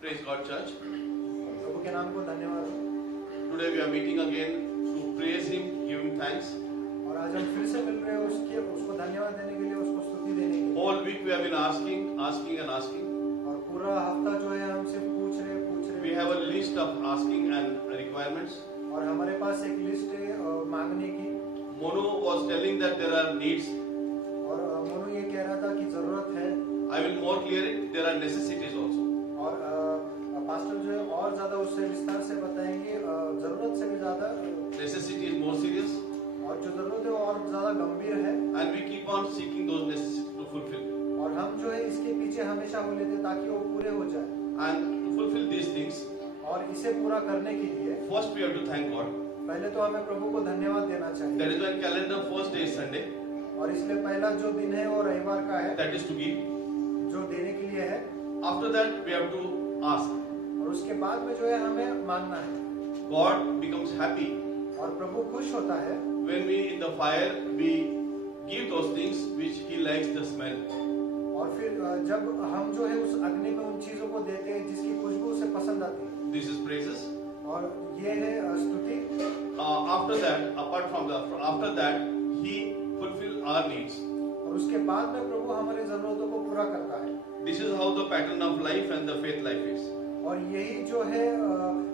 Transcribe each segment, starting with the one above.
Praise God, church. प्रभु के नाम को धन्यवाद। Today we are meeting again to praise Him, give Him thanks. और आज हम फिर से मिल रहे हैं उसको धन्यवाद देने के लिए, उसको स्तुति देने के लिए। All week we have been asking. और पूरा हफ्ता जो है हम सिर्फ पूछ रहे। We have a list of asking and requirements. और हमारे पास एक लिस्ट है मांगने की। Mono was telling that there are needs. और मोनू ये कह रहा था कि जरूरत है। I will more clear it. There are necessities also. और पास्टर जो है और ज्यादा उससे विस्तार से बताएंगे। जरूरत से भी ज्यादा Necessity is more serious. और जो जरूरत है वो और ज्यादा गंभीर है। And we keep on seeking those necessities to fulfill. और हम जो है इसके पीछे हमेशा हो लेते ताकि वो पूरे हो जाए। And to fulfill these things, और इसे पूरा करने के लिए first we have to thank God. पहले तो हमें प्रभु को धन्यवाद देना चाहिए। That is why calendar first day is Sunday. और इसलिए पहला जो दिन है वो रविवार का है, That is to give. जो देने के लिए है। After that we have to ask. और उसके बाद में जो है हमें मांगना है। God becomes happy और प्रभु खुश होता है when we in the fire we give those things which He likes the smell. और फिर जब हम जो है उस अग्नि में उन चीजों को देते हैं जिसकी खुशबू उसे पसंद आती है। This is praises. और ये है स्तुति। After that He fulfill our needs. और उसके बाद में प्रभु हमारी जरूरतों को पूरा करता है। This is how the pattern of life and the faith life is. और यही जो है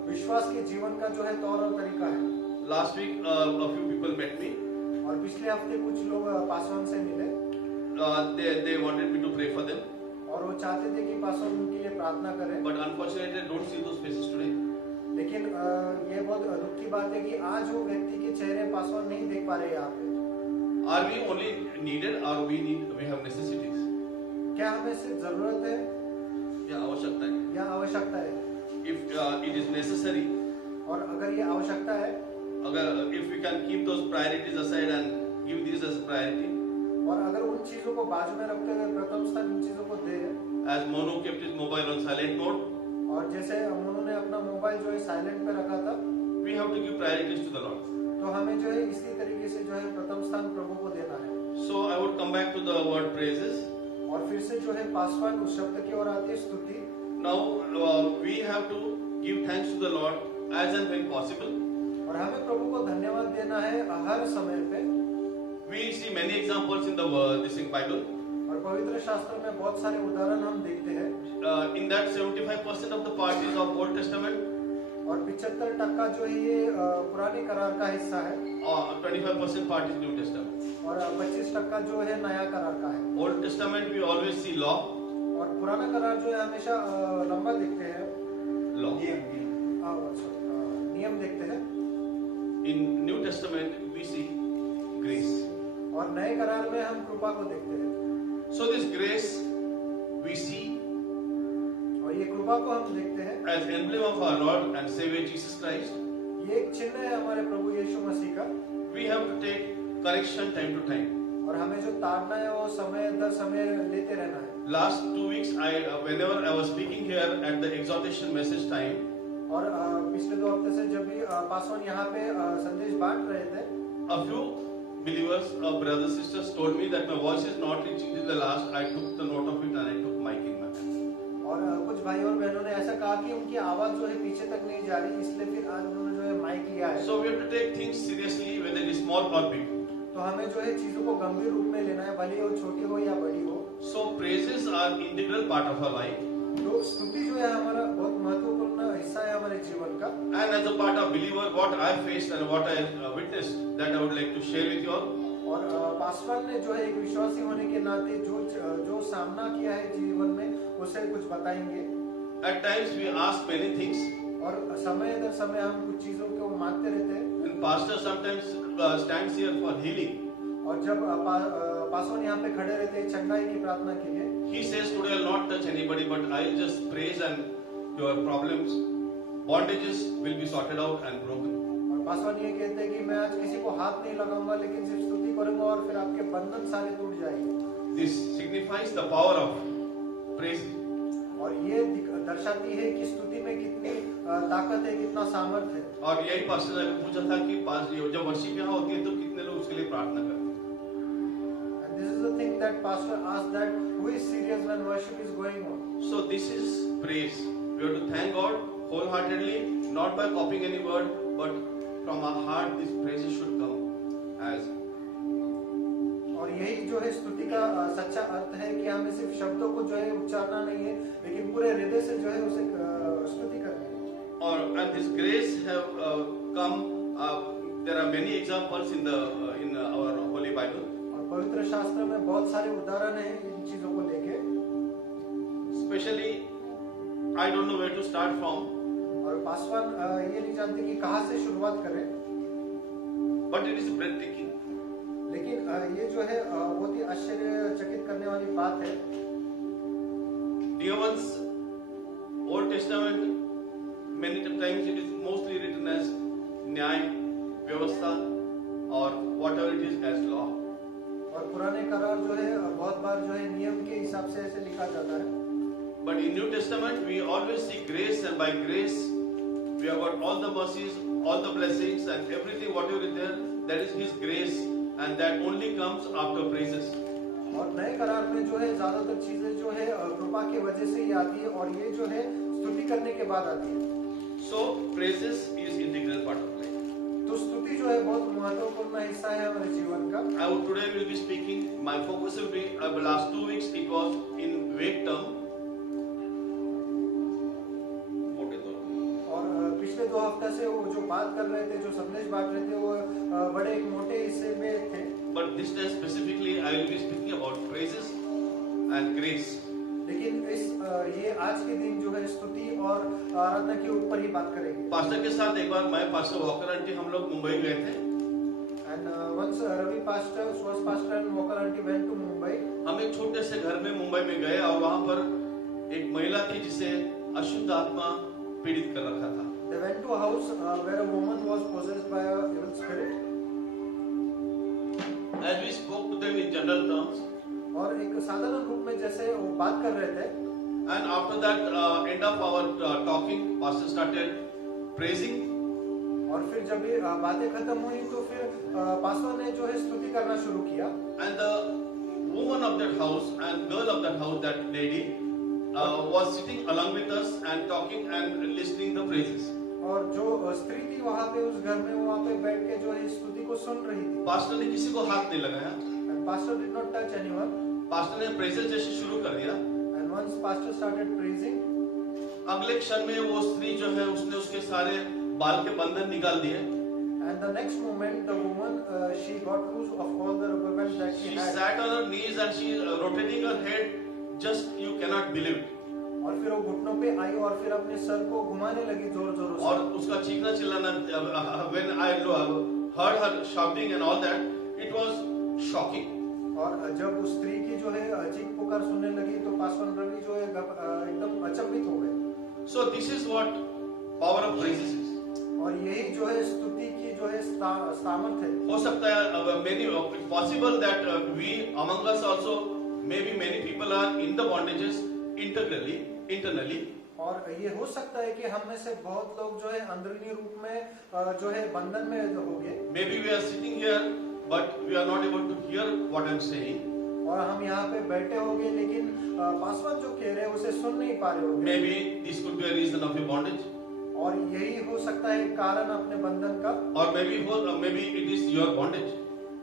विश्वास के जीवन का जो है तौर और तरीका है। Last week a few people met me. और पिछले हफ्ते कुछ लोग पासवान से मिले। They wanted me to pray for them. और वो चाहते थे कि पासवान उनके लिए प्रार्थना करें। But unfortunately I don't see those faces today. लेकिन ये बहुत दुख की बात है कि आज वो व्यक्ति के चेहरे पासवान नहीं देख पा रहे यहाँ पे। Are we only needed or we have necessities? क्या हमें सिर्फ जरूरत है या आवश्यकता है? या आवश्यकता है? If it is necessary, और अगर ये आवश्यकता है, if we can keep those priorities aside and give this as priority, और अगर उन चीजों को बाजू में रखते हुए प्रथम स्थान उन चीजों को दे, as Mono kept his mobile on silent mode, और जैसे मोनू ने अपना मोबाइल जो है साइलेंट पे रखा था, we have to give priorities to the Lord. तो हमें जो है इसी तरीके से जो है प्रथम स्थान प्रभु को देना है। So I would come back to the word praises. और फिर से जो है पासवान उस शब्द की ओर आती है स्तुति। Now we have to give thanks to the Lord as and when possible. और हमें प्रभु को धन्यवाद देना है हर समय पे। We see many examples in the this in Bible. और पवित्र शास्त्र में बहुत सारे उदाहरण हम देखते हैं। In that 75% of the part is of Old Testament. और 75% जो है ये पुराने करार का हिस्सा है। 25% part is New Testament. और 25% जो है नया करार का है। Old Testament we always see law. और पुराना करार जो है हमेशा लंबा देखते हैं। Law. नियम देखते हैं। In New Testament we see grace. और नए करार में हम कृपा को देखते हैं। So this grace we see और ये कृपा को हम देखते हैं as emblem of our Lord and Savior Jesus Christ. ये एक चिन्ह है हमारे प्रभु यीशु मसीह का। We have to take correction time to time. और हमें जो ताड़ना है वो समय दर समय लेते रहना है। Last 2 weeks, whenever I was speaking here at the exhortation message time, और पिछले 2 हफ्ते से जब भी पासवान यहाँ पे संदेश बांट रहे थे, a few believers, brothers, sisters told me that my voice is not reaching to the last. I took the note of it and I took mic in my hand. और कुछ भाई और बहनों ने ऐसा कहा कि उनकी आवाज जो है पीछे तक नहीं जा रही, इसलिए फिर आज उन्होंने जो है माइक लिया है। So we have to take things seriously, whether it is small or big. तो हमें जो है चीजों को गंभीर रूप में लेना है, भले वो छोटी हो या बड़ी हो। So praises are integral part of our life. तो स्तुति जो है हमारा बहुत महत्वपूर्ण हिस्सा है हमारे जीवन का। And as a part of believer, what I faced and what I witnessed, that I would like to share with you all. और पासवान ने जो है एक विश्वासी होने के नाते जो सामना किया है जीवन में, उसे कुछ बताएंगे। At times we ask many things. और समय दर समय हम कुछ चीजों को मांगते रहते हैं। And pastor sometimes stands here for healing. और जब पासवान यहाँ पे खड़े रहते हैं चंगाई की प्रार्थना के लिए, He says today I'll not touch anybody, but I'll just praise and your problems, bondages will be sorted out and broken. और पासवान ये कहते हैं कि मैं आज किसी को हाथ नहीं लगाऊंगा, लेकिन सिर्फ स्तुति करूंगा और फिर आपके बंधन सारे टूट जाएंगे। This signifies the power of praise. और ये दर्शाती है कि स्तुति में कितनी ताकत है, कितना सामर्थ्य है। और यही पास्टर ने पूछा था कि जब वर्शिप यहाँ होती है तो कितने लोग उसके लिए प्रार्थना करते हैं? And this is the thing that pastor asked, that who is serious when worship is going on. So this is praise. We have to thank God wholeheartedly, not by copying any word, but from our heart these praises should come as. और यही जो है स्तुति का सच्चा अर्थ है कि हमें सिर्फ शब्दों को जो है उच्चारना नहीं है, लेकिन पूरे हृदय से जो है उसे स्तुति करनी है। Or and this grace have come. There are many examples in our Holy Bible. और पवित्र शास्त्र में बहुत सारे उदाहरण हैं इन चीजों को लेके। Especially, I don't know where to start from. और पासवान ये नहीं जानते कि कहाँ से शुरुआत करें। But it is breathtaking. लेकिन ये जो है बहुत ही आश्चर्यचकित करने वाली बात है। Dear ones, Old Testament, many times it is mostly written as न्याय, व्यवस्था, or whatever it is as law. और पुराने करार जो है बहुत बार जो है नियम के हिसाब से ऐसे लिखा जाता है। But in New Testament, we always see grace, and by grace, we have got all the mercies, all the blessings, and everything whatever is there, that is His grace, and that only comes after praises. और नए करार में जो है ज्यादातर चीजें जो है कृपा की वजह से ही आती है और ये जो है स्तुति करने के बाद आती है। So praises is integral part of life. तो स्तुति जो है बहुत महत्वपूर्ण हिस्सा है हमारे जीवन का। Today will be speaking. My focus will be the last 2 weeks. It was in vague term. और पिछले 2 हफ्ते से वो जो बात कर रहे थे, जो संदेश बांट रहे थे, वो बड़े एक मोटे हिस्से में थे। But this time specifically, I will be speaking about praises and grace. लेकिन ये आज के दिन जो है स्तुति और आराधना के ऊपर ही बात करेंगे। पास्टर के साथ एक बार मैं पास्टर वॉकर आंटी हम लोग मुंबई गए थे। And once Ravi pastor, Suhas pastor and Walker aunty went to Mumbai. हम एक छोटे से घर में मुंबई में गए और वहाँ पर एक महिला थी जिसे अशुद्ध आत्मा पीड़ित कर रखा था। They went to a house where a woman was possessed by a evil spirit. As we spoke to them in general terms. और एक साधारण रूप में जैसे वो बात कर रहे थे। And after that end of our talking, pastor started praising. और फिर जब ये बातें खत्म हुई तो फिर पास्टर ने जो है स्तुति करना शुरू किया। And the woman of that house and girl of that house, that lady, was sitting along with us and talking and listening the praises. और जो स्त्री थी वहाँ पे उस घर में वहाँ पे बैठ के जो है स्तुति को सुन रही थी। पास्टर ने किसी को हाथ नहीं लगाया। And pastor did not touch anyone. Pastor ने प्रेजेंस जैसे शुरू कर दिया। And once pastor started praising, अगले क्षण में वो स्त्री जो है उसने उसके सारे बाल के बंधन निकाल दिए। and the next moment the woman she got loose of all the rubber bands that she She had. sat on her knees and she rotating her head, just you cannot believe it. और फिर वो घुटनों पे आई और फिर अपने sir को घुमाने लगी जोर जोरों से। और उसका चीखना चिल्लाना, when I heard her shouting and all that, it was shocking. और जब उस स्त्री की जो है चीख पुकार सुनने लगी तो पासवान रवि जो है एकदम अचंभित हो गए। So this is what power of praises is. और यही जो है स्तुति की जो है सामर्थ है। हो सकता है many possible that we among us also maybe many people are in the bondages internally. और ये हो सकता है कि हम में से बहुत लोग जो है अंदरूनी रूप में जो है बंधन में हो गए। Maybe we are sitting here but we are not able to hear what I am saying. और हम यहाँ पे बैठे होंगे लेकिन पासवान जो कह रहे हैं उसे सुन नहीं पा रहे होंगे। Maybe this could be a reason of your bondage. और यही हो सकता है कारण अपने बंधन का। Or maybe it is your bondage.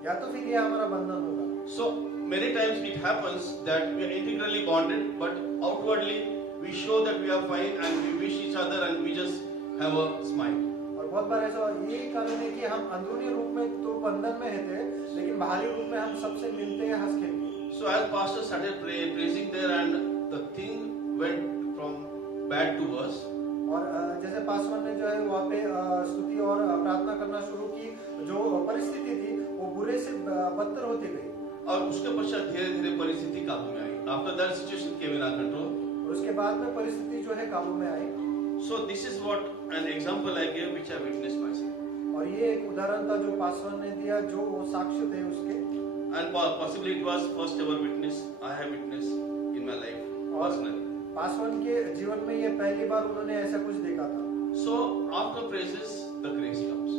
या तो फिर ये हमारा बंधन होगा। So many times it happens that we are integrally bonded, but outwardly we show that we are fine and we wish each other and we just have a smile. और बहुत बार ऐसा यही कारण है कि हम अंदरूनी रूप में तो बंधन में थे लेकिन बाहरी रूप में हम सबसे मिलते हैं हंस खेल के। So as pastor started praising there and the thing went from bad to worse. और जैसे पासवान ने जो है वहाँ पे स्तुति और प्रार्थना करना शुरू की, जो परिस्थिति थी वो बुरे से बदतर होती गई। और उसके पश्चात धीरे धीरे परिस्थिति काबू में आई। After that situation came in our control. उसके बाद में परिस्थिति जो है काबू में आई। So this is what an example I gave which I witnessed myself. और ये एक उदाहरण था जो पासवान ने दिया, जो वो साक्ष्य थे उसके। And possibly it was first ever witness I have witnessed in my life personally. Paswan के जीवन में ये पहली बार उन्होंने ऐसा कुछ देखा था। So after praises the grace comes.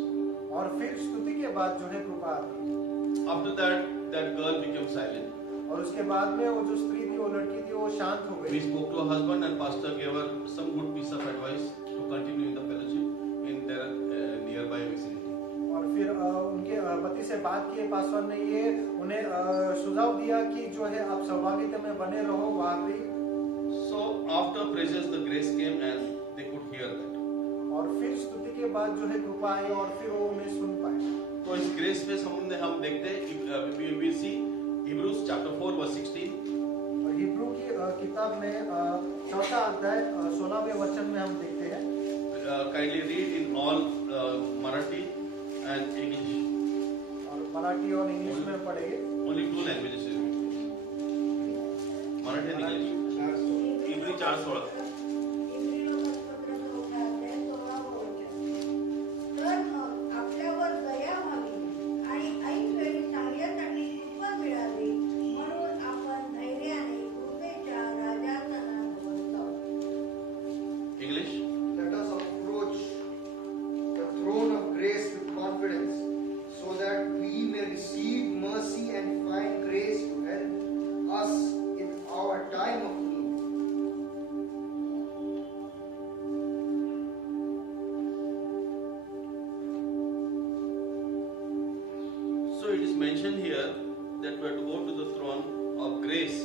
और फिर स्तुति के बाद जो है कृपा आती है। After that girl became silent. और उसके बाद में वो जो स्त्री थी, वो लड़की थी, वो शांत हो We गई। spoke to her husband and pastor gave her some good piece of advice to continue in the fellowship in their nearby vicinity. और फिर उनके पति से बात की, पासवान ने ये उन्हें सुझाव दिया कि जो है आप सहभागिता में बने रहो वहाँ पे। So after praises, the grace came and they could hear that. और फिर स्तुति के बाद जो है कृपा आई और फिर वो उन्हें सुन पाए। तो इस ग्रेस पे हम देखते हैं, we will see Hebrews chapter 4 verse 16. और हिब्रू की किताब में चौथा अध्याय 16वें वचन में हम देखते हैं। Kindly read in all Marathi and English. और मराठी और इंग्लिश में पढ़ेंगे। Only two languages is Marathi and English. Hebrew 4:16. English. Let us approach the throne of grace with confidence, so that we may receive mercy and find grace to help us in our time of need. So it is mentioned here that we have to go to the throne of grace,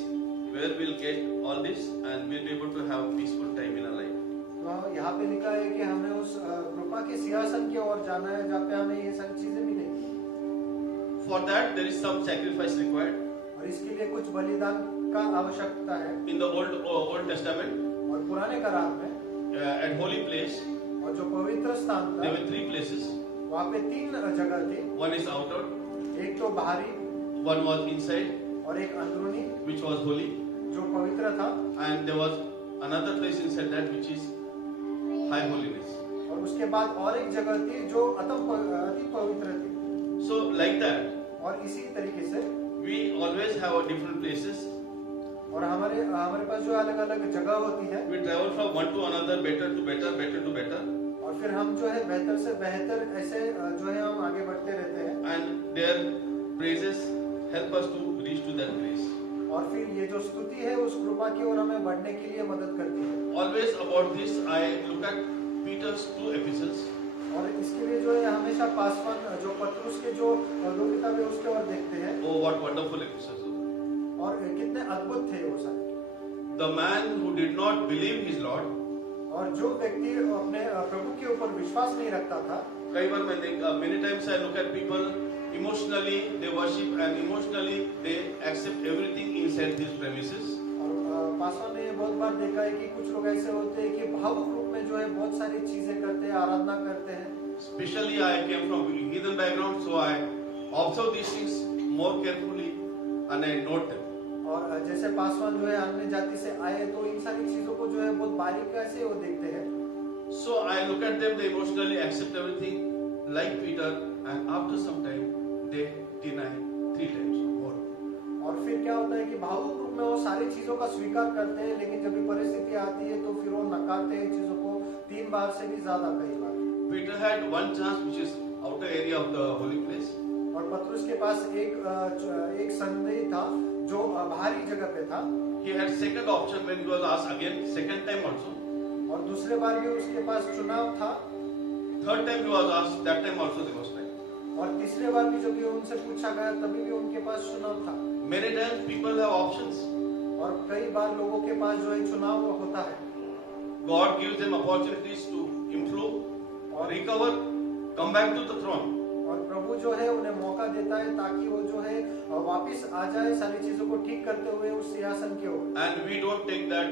where we'll get all this and we'll be able to have a peaceful time in our life. तो यहाँ पे लिखा है कि हमें उस कृपा के सिंहासन की ओर जाना है जहाँ पे हमें ये सारी चीजें मिलेंगी। For that, there is some sacrifice required. और इसके लिए कुछ बलिदान का आवश्यकता है। In the Old Testament, और पुराने करार में at holy place, और जो पवित्र स्थान था, there were three places. वहाँ पे 3 जगह थी। One is outer, एक तो बाहरी one was inside, और एक अंदरूनी which was holy, जो पवित्र था, and there was another place inside that which is high holiness. और उसके बाद और एक जगह थी जो अति पवित्र थी। So like that, और इसी तरीके से we always have our different places. और हमारे पास जो अलग अलग जगह होती है, We travel from one to another, better to better, better to better, और फिर हम जो है बेहतर से बेहतर ऐसे जो है हम आगे बढ़ते रहते हैं। and their praises help us to reach to that grace. और फिर ये जो स्तुति है उस कृपा की ओर हमें बढ़ने के लिए मदद करती है। Always about this, I look at Peter's 2 epistles. और इसके लिए जो है हमेशा पासवान जो पत्रुस के जो 2 किताबें उसके ओर देखते हैं। Oh, what wonderful epistles! और कितने अद्भुत थे वो सारे। The man who did not believe his Lord. और जो व्यक्ति अपने प्रभु के ऊपर विश्वास नहीं रखता था, कई बार मैं देख, many times I look at people emotionally they worship and emotionally they accept everything inside these premises. और पासवान ने बहुत बार देखा है कि कुछ लोग ऐसे होते हैं कि भावुक रूप में जो है बहुत सारी चीजें करते हैं, आराधना करते हैं। Especially I came from heathen background, so I observe these things more carefully and I note them. और जैसे पासवान जो है अन्य जाति से आए तो इन सारी चीजों को जो है बहुत बारीकी से वो देखते हैं। So I look at them, they emotionally accept everything like Peter, and after some time they deny 3 times or more. और फिर क्या होता है कि भावुक रूप में वो सारी चीजों का स्वीकार करते हैं, लेकिन जब भी परिस्थिति आती है तो फिर वो नकारते हैं चीजों को 3 बार से भी ज्यादा कई बार। Peter had one chance which is outer area of the holy place. और पतरस के पास एक संदेह था जो बाहरी जगह पे था। He had second option when he was asked again, second time also. और दूसरे बार भी उसके पास चुनाव था। Third time he was asked, that time also there was time. और तीसरे बार भी जब भी उनसे पूछा गया तभी भी उनके पास चुनाव था। Many times people have options. और कई बार लोगों के पास जो है चुनाव होता है। God gives them opportunities to improve, recover, come back to the throne. और प्रभु जो है उन्हें मौका देता है ताकि वो जो है वापस आ जाए सारी चीजों को ठीक करते हुए उस सिंहासन की ओर। And we don't take that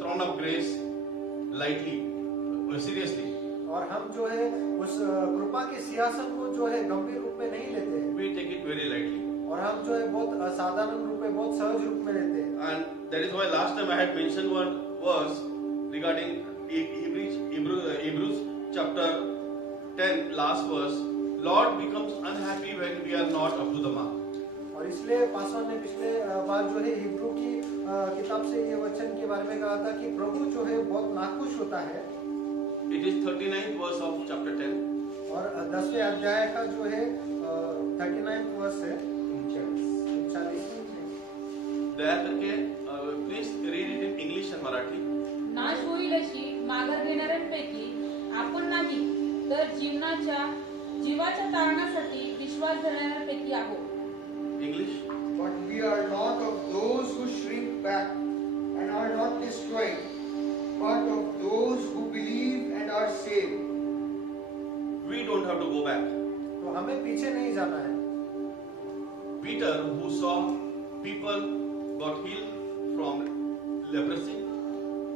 throne of grace lightly, seriously. और हम जो है उस कृपा के सिंहासन को जो है गंभीर रूप में नहीं लेते हैं। We take it very lightly. और हम जो है बहुत साधारण रूप में, बहुत सहज रूप में लेते हैं। And that is why last time I had mentioned one verse regarding Hebrews chapter 10, last verse. Lord becomes unhappy when we are not up to the mark. और इसलिए पासवान ने पिछले बार जो है हिब्रू की किताब से ये वचन के बारे में कहा था कि प्रभु जो है बहुत नाखुश होता है। It is 39th verse of chapter 10. और 10वें अध्याय का जो है 39th वर्ष है 39। दया करके please read it in English and Marathi. नाश होईल अशी माघार घेणाऱ्यांपैकी आपण नाही, तर जीवाच्या तारणासाठी विश्वास धरणाऱ्यांपैकी आहोत. English. But we are not of those who shrink back and are not destroyed, but of those who believe and are saved. We don't have to go back. तो हमें पीछे नहीं जाना है. Peter, who saw people got healed from leprosy,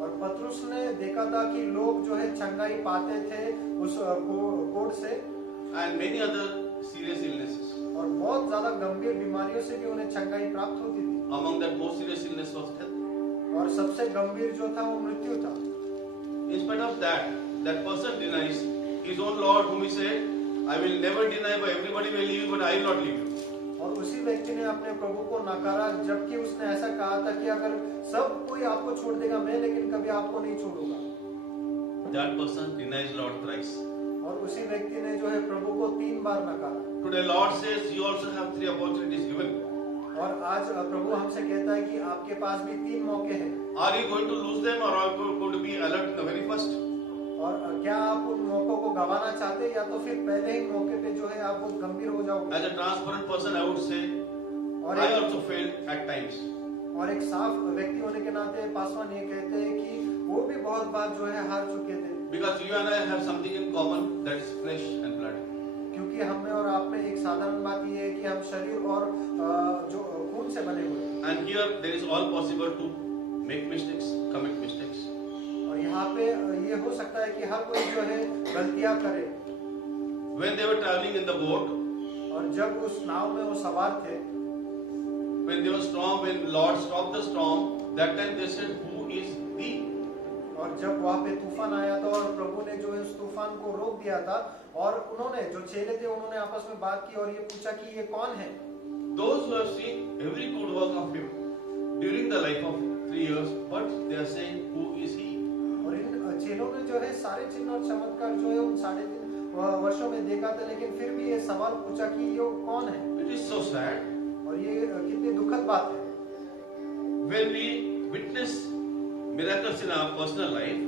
और पतरुस ने देखा था कि लोग जो है चंगाई पाते थे उस कोढ़ से, and many other serious illnesses. और बहुत ज्यादा गंभीर बीमारियों से भी उन्हें चंगाई प्राप्त होती थी. Among that most serious illness was death. और सबसे गंभीर जो था वो मृत्यु था. In spite of that, that person denies his own Lord, whom he said, I will never deny, but everybody may leave you, but I will not leave you. और उसी व्यक्ति ने अपने प्रभु को नकारा, जबकि उसने ऐसा कहा था कि अगर सब कोई आपको छोड़ देगा मैं लेकिन कभी आपको नहीं छोड़ूंगा. That person denies Lord thrice. और उसी व्यक्ति ने जो है प्रभु को 3 बार नकारा. Today Lord says you also have 3 opportunities given. और आज प्रभु हमसे कहता है कि आपके पास भी 3 मौके हैं. Are you going to lose them or are you going to be alert in the very first? और क्या आप उन मौकों को गंवाना चाहते हैं या तो फिर पहले ही मौके पे जो है आप बहुत गंभीर हो जाओगे. As a transparent person, I would say, I also failed at times. और एक साफ व्यक्ति होने के नाते पासवान ये कहते हैं कि वो भी बहुत बार जो है हार चुके थे. Because you and I have something in common, that is flesh and blood. क्योंकि हमें और आप में एक साधारण बात ये है कि हम शरीर और जो खून से बने हुए हैं. And here there is all possible to make mistakes, commit mistakes. और यहाँ पे ये हो सकता है कि हर कोई जो है गलतियां करे. When they were traveling in the boat, और जब उस नाव में वो सवार थे, when there was storm, when Lord stopped the storm, that time they said, who is thee? और जब वहाँ पे तूफान आया था और प्रभु ने जो है उस तूफान को रोक दिया था, और उन्होंने जो चेले थे उन्होंने आपस में बात की और ये पूछा कि ये कौन है. Those who have seen every good work of him during the life of 3 years, but they are saying, who is he? और इन चेलों ने जो है सारे चिन्ह और चमत्कार जो है उन 3.5 वर्षों में देखा था, लेकिन फिर भी ये सवाल पूछा कि ये कौन है. It is so sad. और ये कितनी दुखद बात है. When we witness miracles in our personal life,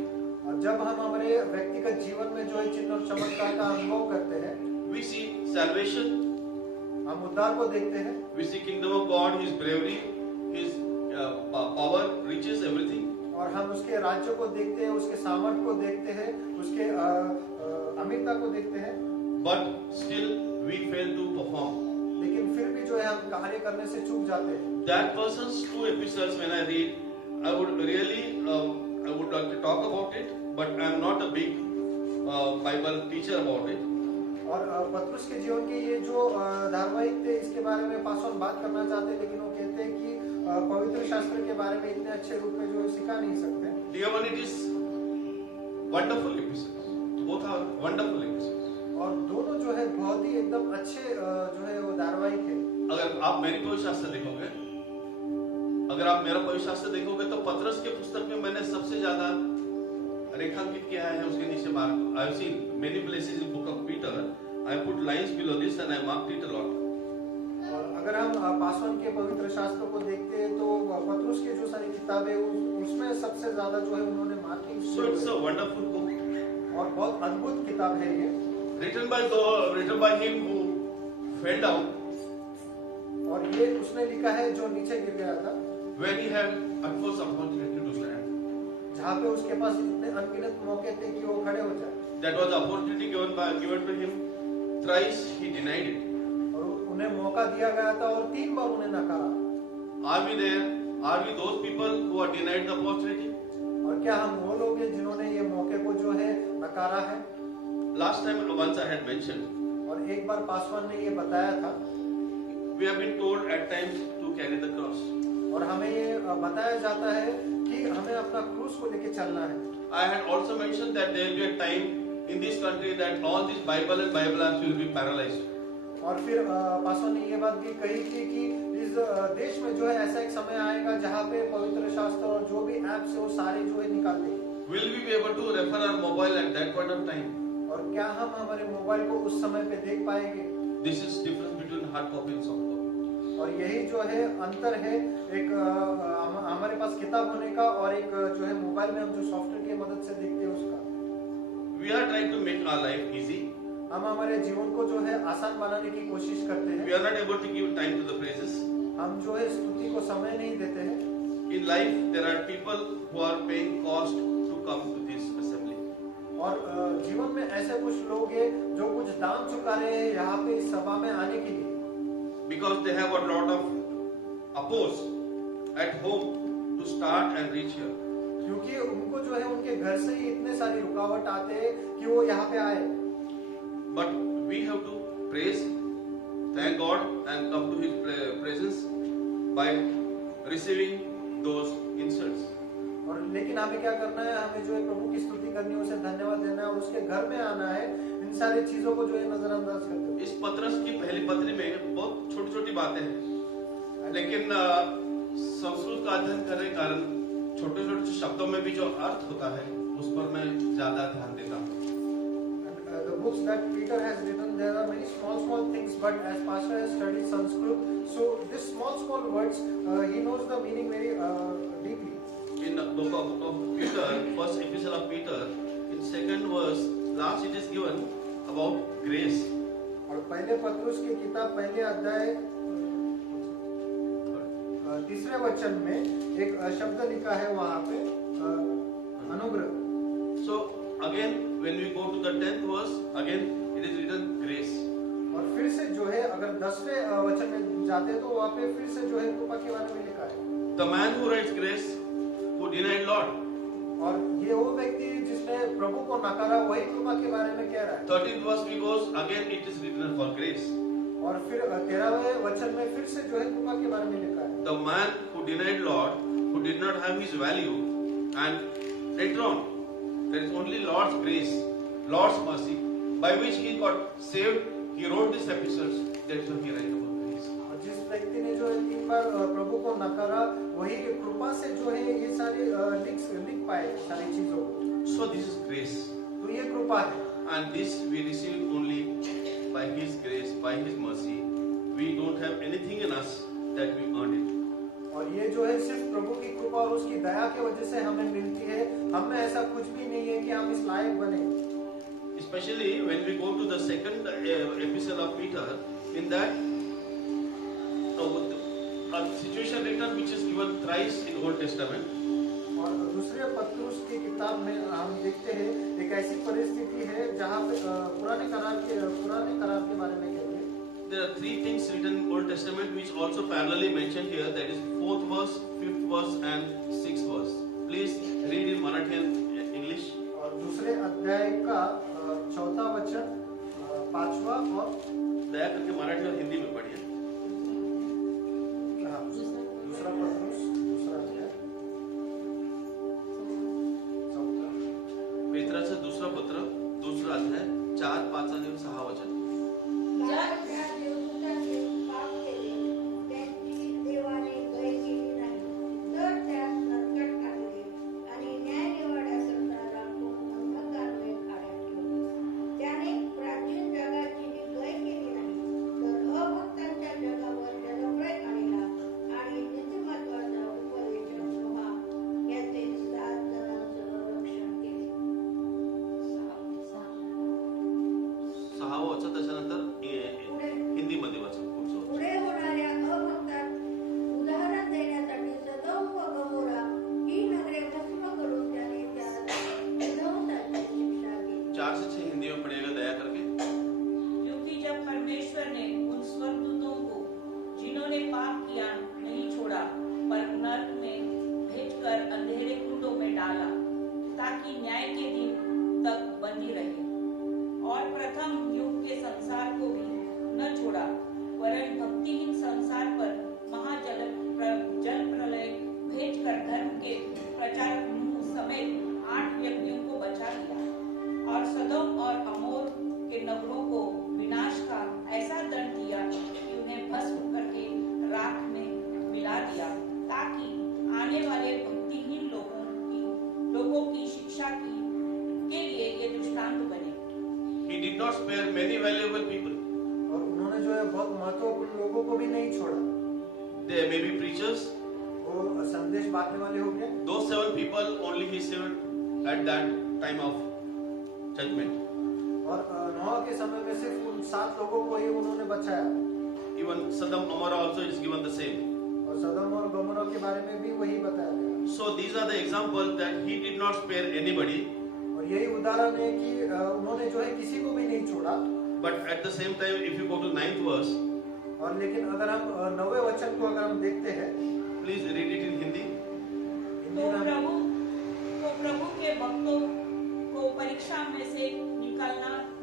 और जब हम हमारे व्यक्तिगत जीवन में जो है चिन्ह और चमत्कार का अनुभव करते हैं, we see salvation, हम उद्धार को देखते हैं, we see kingdom of God, his bravery, his power, riches, everything. और हम उसके राज्य को देखते हैं, उसके सामर्थ्य को देखते हैं, उसके अमीरता को देखते हैं. But still we fail to perform. लेकिन फिर भी जो है हम कार्य करने से चूक जाते हैं. That person's 2 epistles when I read, I would really, I would like to talk about it, but I am not a big Bible teacher about it. और पतरुस के जीवन के ये जो धारावाहिक थे इसके बारे में पासवान बात करना चाहते हैं, लेकिन वो कहते हैं कि पवित्र शास्त्र के बारे में इतने अच्छे रूप में जो है सिखा नहीं सकते. Dear one, it is wonderful epistles. Both are wonderful epistles. और दोनों जो है बहुत ही एकदम अच्छे जो है वो धारावाहिक है. अगर आप मेरी पवित्र शास्त्र देखोगे, अगर आप मेरा पवित्र शास्त्र देखोगे तो पतरस के पुस्तक में मैंने सबसे ज्यादा रेखांकित किया है उसके नीचे mark. I have seen many places in book of Peter. I put lines below this and I marked it a lot. और अगर हम पासवान के पवित्र शास्त्र को देखते हैं तो पतरुस की जो सारी किताबें उसमें सबसे ज्यादा जो है उन्होंने marking. So it's a wonderful book. और बहुत अद्भुत किताब है ये. written by him who fell down और ये उसने लिखा है जो नीचे गिर गया था, when he had utmost opportunity to stand. जहाँ पे उसके पास इतने अनगिनत मौके थे कि वो खड़े हो जाए. That was the opportunity given to him. Thrice he denied it. और उन्हें मौका दिया गया था और 3 बार उन्हें नकारा. Are we there? Are we those people who are denied the opportunity? और क्या हम वो लोग हैं जिन्होंने ये मौके को जो है नकारा है? Last time once I had mentioned, और एक बार पासवान ने ये बताया था, we have been told at times to carry the cross. और हमें ये बताया जाता है कि हमें अपना क्रूस को लेके चलना है. I had also mentioned that there will be a time in this country that all these Bible and Bible apps will be paralyzed. और फिर पासवान ने ये बात भी कही थी कि इस देश में जो है ऐसा एक समय आएगा जहाँ पे पवित्र शास्त्र और जो भी ऐप्स है वो सारे जो है निकाल देंगे. Will we be able to refer our mobile at that point of time? और क्या हम हमारे मोबाइल को उस समय पे देख पाएंगे? This is difference between hard copy and soft copy. और यही जो है अंतर है एक हमारे पास किताब होने का और एक जो है मोबाइल में हम जो सॉफ्टवेयर की मदद से देखते हैं उसका। We are trying to make our life easy. हम हमारे जीवन को जो है आसान बनाने की कोशिश करते We हैं। are not able to give time to the praises. हम जो है स्तुति को समय नहीं देते हैं। In life, there are people who are paying cost to come to this assembly. और जीवन में ऐसे कुछ लोग हैं जो कुछ दाम चुका रहे हैं यहाँ पे इस सभा में आने के लिए, Because they have a lot of oppose at home to start and reach here. क्योंकि उनको जो है उनके घर से ही इतने सारी रुकावट आते हैं कि वो यहाँ पे आए। But we have to praise, thank God, and come to His presence by receiving those insults. और लेकिन हमें क्या करना है, हमें जो है प्रभु की स्तुति करनी है, उसे धन्यवाद देना है और उसके घर में आना है, इन सारी चीजों को जो है नजरअंदाज करते हुए। इस पत्रस की पहली पत्री में बहुत छोटी छोटी बातें हैं, लेकिन संस्कृत का अध्ययन करने के कारण छोटे छोटे शब्दों में भी जो अर्थ होता है उस पर मैं ज्यादा ध्यान देता हूँ। The books that Peter has written, there are many small things, but as Pastor has studied Sanskrit, so these small words, he knows the meaning very deeply. In the book of Peter, first epistle of Peter, in second verse, last it is given about grace. और पहले पत्रुस की किताब पहले अध्याय तीसरे वचन में एक शब्द लिखा है वहाँ पे अनुग्रह। So again, when we go to the 10th verse, again it is written grace. और फिर से जो है अगर 10वें वचन में जाते हैं तो वहाँ पे फिर से जो है कृपा के बारे में लिखा है। The man who writes grace, who denied Lord. और ये वो व्यक्ति जिसने प्रभु को नकारा, वही कृपा के बारे में कह रहा है। 13th verse because again it is written for grace. और फिर 13वें वचन में फिर से जो है कृपा के बारे में लिखा है। The man who denied Lord, who did not have his value, and later on, there is only Lord's grace, Lord's mercy, by which he got saved. He wrote these epistles. That is why he writes about grace. और जिस व्यक्ति ने जो है 3 बार प्रभु को नकारा, वही कृपा से जो है ये सारे लिख पाए सारी चीजों को। So this is grace, तो ये कृपा है and this we receive only by His grace, by His mercy. We don't have anything in us that we earn it. और ये जो है सिर्फ प्रभु की कृपा और उसकी दया की वजह से हमें मिलती है। हम में ऐसा कुछ भी नहीं है कि हम इस लायक बने। Especially when we go to the second epistle of Peter, in that a situation written which is given thrice in Old Testament. और दूसरे पत्रुस की किताब में हम देखते हैं एक ऐसी परिस्थिति है जहाँ पे पुराने करार के बारे में कहते हैं। There are 3 things written in Old Testament which also parallelly mentioned here. That is 4th verse, 5th verse, and 6th verse. Please read in Marathi and English. और दूसरे अध्याय का 4था वचन, 5वां और दया करके मराठी और हिंदी में पढ़िए। दूसरा पत्रुस दूसरा अध्याय 4था। पेत्राचं दुसरं पत्र, दुसरा अध्याय 4, 5 आणि 6 वचन. They may be preachers. वो संदेश बांटने वाले हो गए। Those 7 people only he saved at that time of judgment. और नोह के समय में सिर्फ उन 7 लोगों को ही उन्होंने बचाया। Even Sodom and Gomorrah also is given the same. और सदोम और गमोरा के बारे में भी वही बताया गया। So these are the examples that he did not spare anybody. और यही उदाहरण है कि उन्होंने जो है किसी को भी नहीं छोड़ा। But at the same time, if you go to 9th verse, और लेकिन अगर हम 9वें वचन को अगर हम देखते हैं, please read it in Hindi. Hindi तो में हम- प्रभु के भक्तों को परीक्षा में से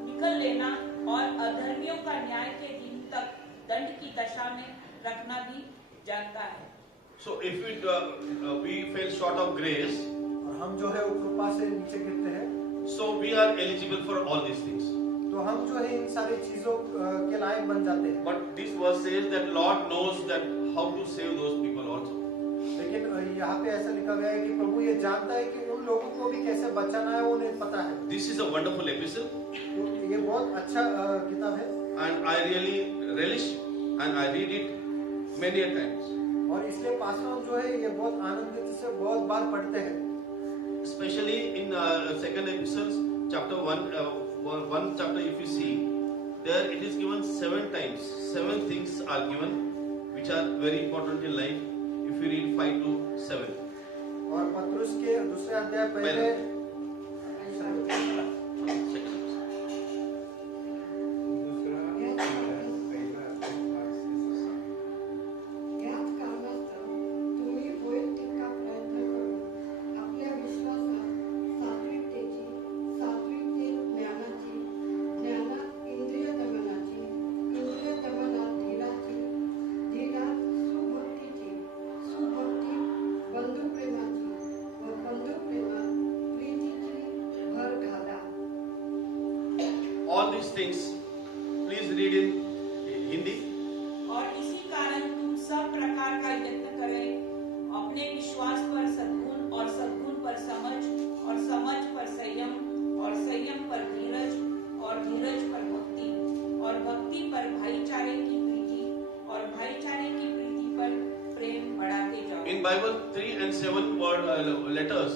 निकल लेना और अधर्मियों का न्याय के दिन तक दंड की दशा में रखना भी जानता है। So if we fell short of grace, और हम जो है वो कृपा से नीचे गिरते हैं, so we are eligible for all these things. तो हम जो है इन सारी चीजों के लायक बन जाते हैं। But this verse says that Lord knows that how to save those people also. लेकिन यहाँ पे ऐसा लिखा गया है कि प्रभु ये जानता है कि उन लोगों को भी कैसे बचाना है, वो उन्हें पता है। This is a wonderful epistle, तो ये बहुत अच्छा किताब है and I really relish and I read it many a times. और इसलिए पासवान जो है ये बहुत आनंदित से बहुत बार पढ़ते हैं। Especially in second epistles, chapter 1 chapter, if you see, there it is given 7 times. 7 things are given which are very important in life. If you read 5 to 7. और पत्रुस के दूसरे अध्याय पहले याच कारणास्तव तुम्ही होईल तितका प्रयत्न करून आपल्या विश्वासात सात्विकतेची, सात्विकतेत ज्ञानाची, ज्ञानात इंद्रिय दमनाची, इंद्रिय दमनात धीराची, धीरात सुभक्तीची, सुभक्तीत बंधुप्रेमाची व बंधुप्रेमात प्रीतीची भर घाला. All these things, please read in Hindi. और इसी कारण तुम सब प्रकार का यत्न करें, अपने विश्वास पर सद्गुण और सद्गुण पर समझ और समझ पर संयम और संयम पर धीरज और धीरज पर भक्ति और भक्ति पर भाईचारे की प्रीति और भाईचारे की प्रीति पर प्रेम बढ़ाते जाओ। In Bible, 3 and 7 letters,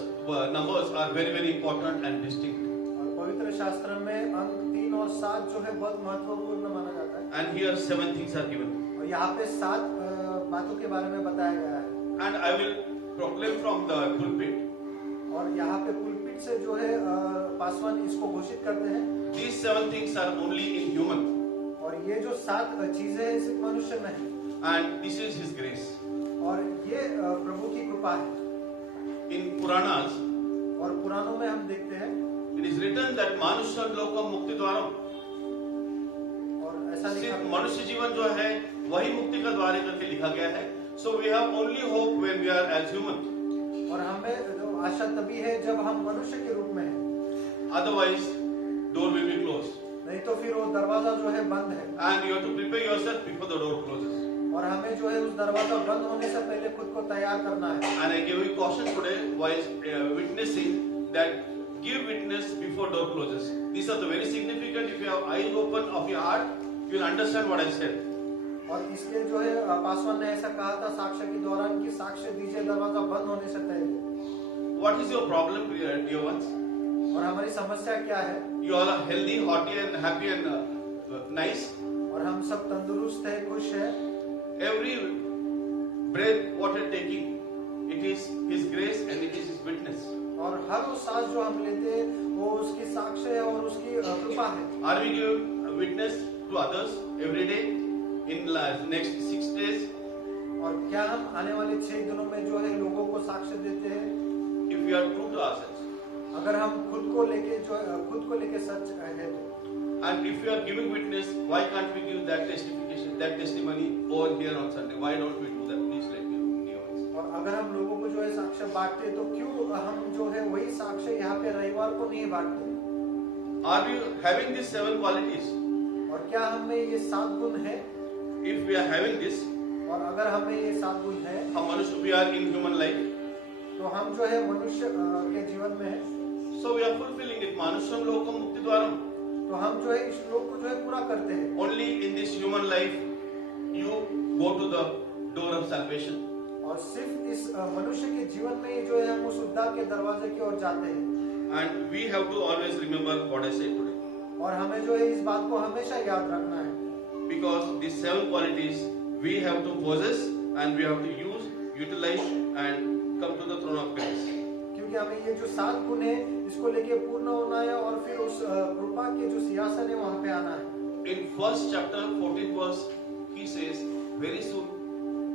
numbers are very important and distinct. और पवित्र शास्त्र में अंक 3 और 7 जो है बहुत महत्वपूर्ण माना जाता है। And here 7 things are given. और यहाँ पे 7 बातों के बारे में बताया गया है। And I will proclaim from the pulpit. और यहाँ पे पुलपिट से जो है पासवान इसको घोषित करते हैं। These 7 things are only in human. और ये जो 7 चीजें हैं सिर्फ मनुष्य में है। And this is His grace. और ये प्रभु की कृपा है। In Puranas, और पुराणों में हम देखते हैं it is written that Manushan Lokam Mukti Dwaram. और ऐसा लिखा सिर्फ मनुष्य जीवन जो है वही मुक्ति का द्वार है करके लिखा गया है. So we have only hope when we are as human. और हमें जो आशा तभी है जब हम मनुष्य के रूप में हैं। Otherwise, door will be closed. नहीं तो फिर वो दरवाजा जो है बंद है। And you have to prepare yourself before the door closes. और हमें जो है उस दरवाजा बंद होने से पहले खुद को तैयार करना है। And I gave you caution today while witnessing that give witness before door closes. These are the very significant. If you have eyes open of your heart, you will understand what I said. और इसलिए जो है पासवान ने ऐसा कहा था साक्ष्य के दौरान कि साक्ष्य दीजिए दरवाजा बंद होने से पहले। What is your problem, dear ones? और हमारी समस्या क्या है? You all are healthy, hearty, and happy and nice. और हम सब तंदुरुस्त है, खुश है। Every breath what we are taking, it is His grace and it is His witness. और हर वो सांस जो हम लेते हैं वो उसकी साक्ष्य है और उसकी कृपा है। Are we giving witness to others every day in next 6 days? और क्या हम आने वाले 6 दिनों में जो है लोगों को साक्ष्य देते हैं? If we are true to ourselves. अगर हम खुद को लेके सच है तो। And if you are giving witness, why can't we give that testification, that testimony over here on Sunday? Why don't we do that? Please let me know, dear ones. और अगर हम लोगों को जो है साक्ष्य बांटते तो क्यों हम जो है वही साक्ष्य यहाँ पे रविवार को नहीं बांटते? Are we having these 7 qualities? और क्या हमें ये 7 गुण है? If we are having this, और अगर हमें ये 7 गुण है हम मनुष्य we are in human life. तो हम जो है मनुष्य के जीवन में है। So we are fulfilling it. Manusham lokam mukti dwaram. तो हम जो है इस श्लोक को जो है पूरा करते हैं। Only in this human life, you go to the door of salvation. और सिर्फ इस मनुष्य के जीवन में ही जो है हम उस उद्धार के दरवाजे की ओर जाते हैं। And we have to always remember what I said today. और हमें जो है इस बात को हमेशा याद रखना है, Because these 7 qualities we have to possess and we have to use, utilize and come to the throne of grace. क्योंकि हमें ये जो 7 गुण है इसको लेके पूर्ण होना है और फिर उस कृपा के जो सिंहासन है वहां पे आना है। In first chapter 14th verse, he says, very soon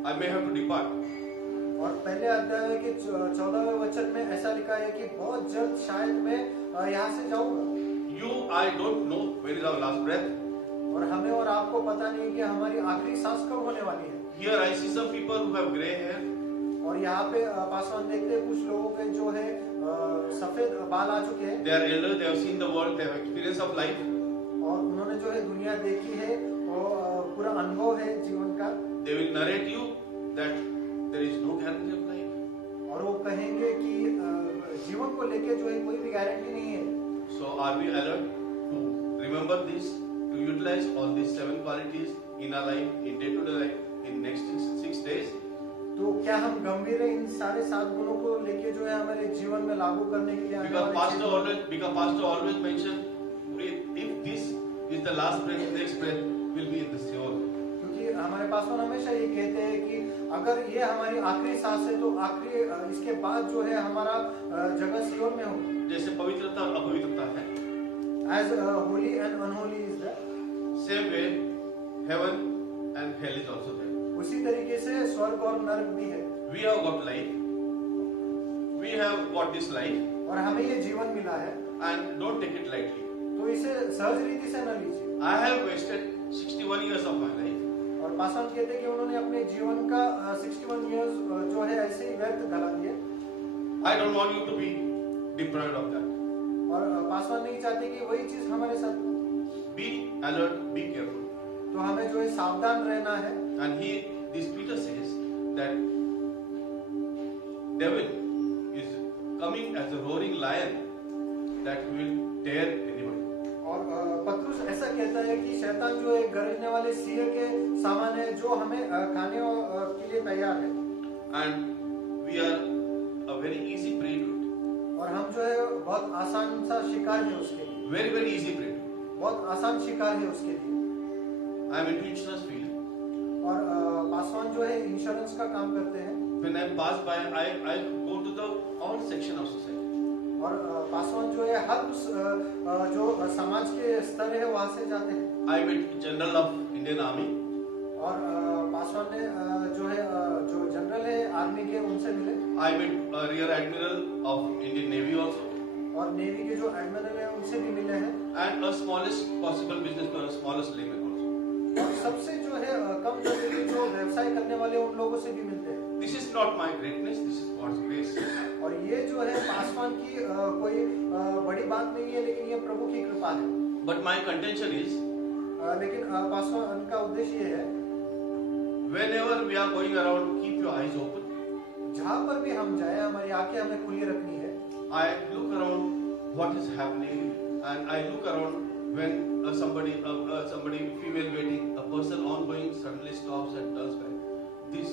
I may have to depart. और पहले अध्याय के 14वें वचन में ऐसा लिखा है कि बहुत जल्द शायद मैं यहाँ से जाऊंगा। You, I don't know when is our last breath. और हमें और आपको पता नहीं कि हमारी आखिरी सांस कब होने वाली है। Here I see some people who have grey hair. और यहाँ पे पासवान देखते हैं कुछ लोगों के जो है सफेद बाल आ चुके हैं। They are elder, they have seen the world, they have experience of life. और उन्होंने जो है दुनिया देखी है और पूरा अनुभव है जीवन का। They will narrate you that there is no guarantee of life. और वो कहेंगे कि जीवन को लेके जो है कोई भी गारंटी नहीं है। So are we alert to remember this, to utilize all these 7 qualities in our life, in day-to-day life, in next 6 days? तो क्या हम गंभीर है इन सारे 7 गुणों को लेके जो है हमारे जीवन में लागू करने के लिए आने Because वाले pastor always mention, if this is the last breath, next breath will be in the Seol. क्योंकि हमारे पासवान हमेशा ये कहते हैं कि अगर ये हमारी आखिरी सांस है तो आखिरी इसके बाद जो है हमारा जगह सियोन में हो। जैसे पवित्रता और अपवित्रता है, As holy and unholy is there, same way heaven and hell is also there. उसी तरीके से स्वर्ग और नरक भी है। We have got life, we have got this life, और हमें ये जीवन मिला है and don't take it lightly. तो इसे सहज रीति से न लीजिए। I have wasted 61 years of my life. और पासवान कहते हैं कि उन्होंने अपने जीवन का 61 इयर्स जो है ऐसे ही व्यर्थ गला दिए। I don't want you to be deprived of that. और पासवान नहीं चाहते कि वही चीज हमारे साथ हो। Be alert, be careful. तो हमें जो है सावधान रहना है। And this Peter says that devil is coming as a roaring lion that will tear anybody. और पत्रुस ऐसा कहता है कि शैतान जो है गरजने वाले सिंह के समान है जो हमें खाने के लिए तैयार है। And we are a very easy prey to it. और हम जो है बहुत आसान सा शिकार है उसके लिए। Very, very easy prey. बहुत आसान शिकार है उसके लिए। I am into insurance field. और पासवान जो है इंश्योरेंस का काम करते हैं। When I pass by, I go to the all section of society. और पासवान जो है हर उस जो समाज के स्तर है वहां से जाते हैं। I met General of Indian Army. और पासवान ने जो है जो जनरल है आर्मी के उनसे मिले। I met Rear Admiral of Indian Navy also. और नेवी के जो एडमिरल है उनसे भी मिले हैं। And a smallest possible businessman, smallest layman also. और सबसे जो है कम दर्जे के जो व्यवसाय करने वाले उन लोगों से भी मिलते हैं। This is not my greatness, this is God's grace. और ये जो है पासवान की कोई बड़ी बात नहीं है, लेकिन ये प्रभु की कृपा है। But my contention is, लेकिन पासवान का उद्देश्य ये है, whenever we are going around, keep your eyes open. जहाँ पर भी हम जाए हमारी आंखें हमें खुली रखनी है। I look around what is happening, and I look around when somebody female waiting, a person ongoing suddenly stops and turns back. This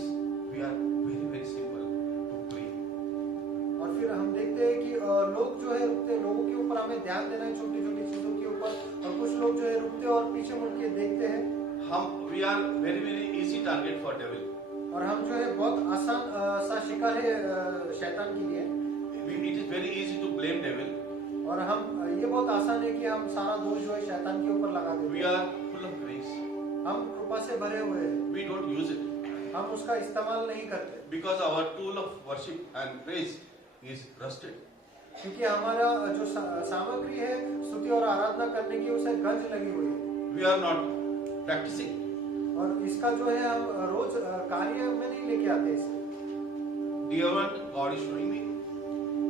we are very, very simple to pray. और फिर हम देखते हैं कि लोग जो है रुकते, लोगों के ऊपर हमें ध्यान देना है छोटी छोटी चीजों के ऊपर। और कुछ लोग जो है रुकते और पीछे मुड़ के देखते हैं। We are very, very easy target for devil. और हम जो है बहुत आसान सा शिकार है शैतान के लिए। It is very easy to blame devil. और हम ये बहुत आसान है कि हम सारा दोष जो है शैतान के ऊपर लगा देते We हैं। are full of grace. हम कृपा से भरे हुए हैं, We don't use it हम उसका इस्तेमाल नहीं करते because our tool of worship and praise is rusted. क्योंकि हमारा जो सामग्री है स्तुति और आराधना करने की उसे गंज लगी हुई है। We are not practicing. और इसका जो है हम रोज कार्य में नहीं लेके आते इसे। Dear one, God is showing me.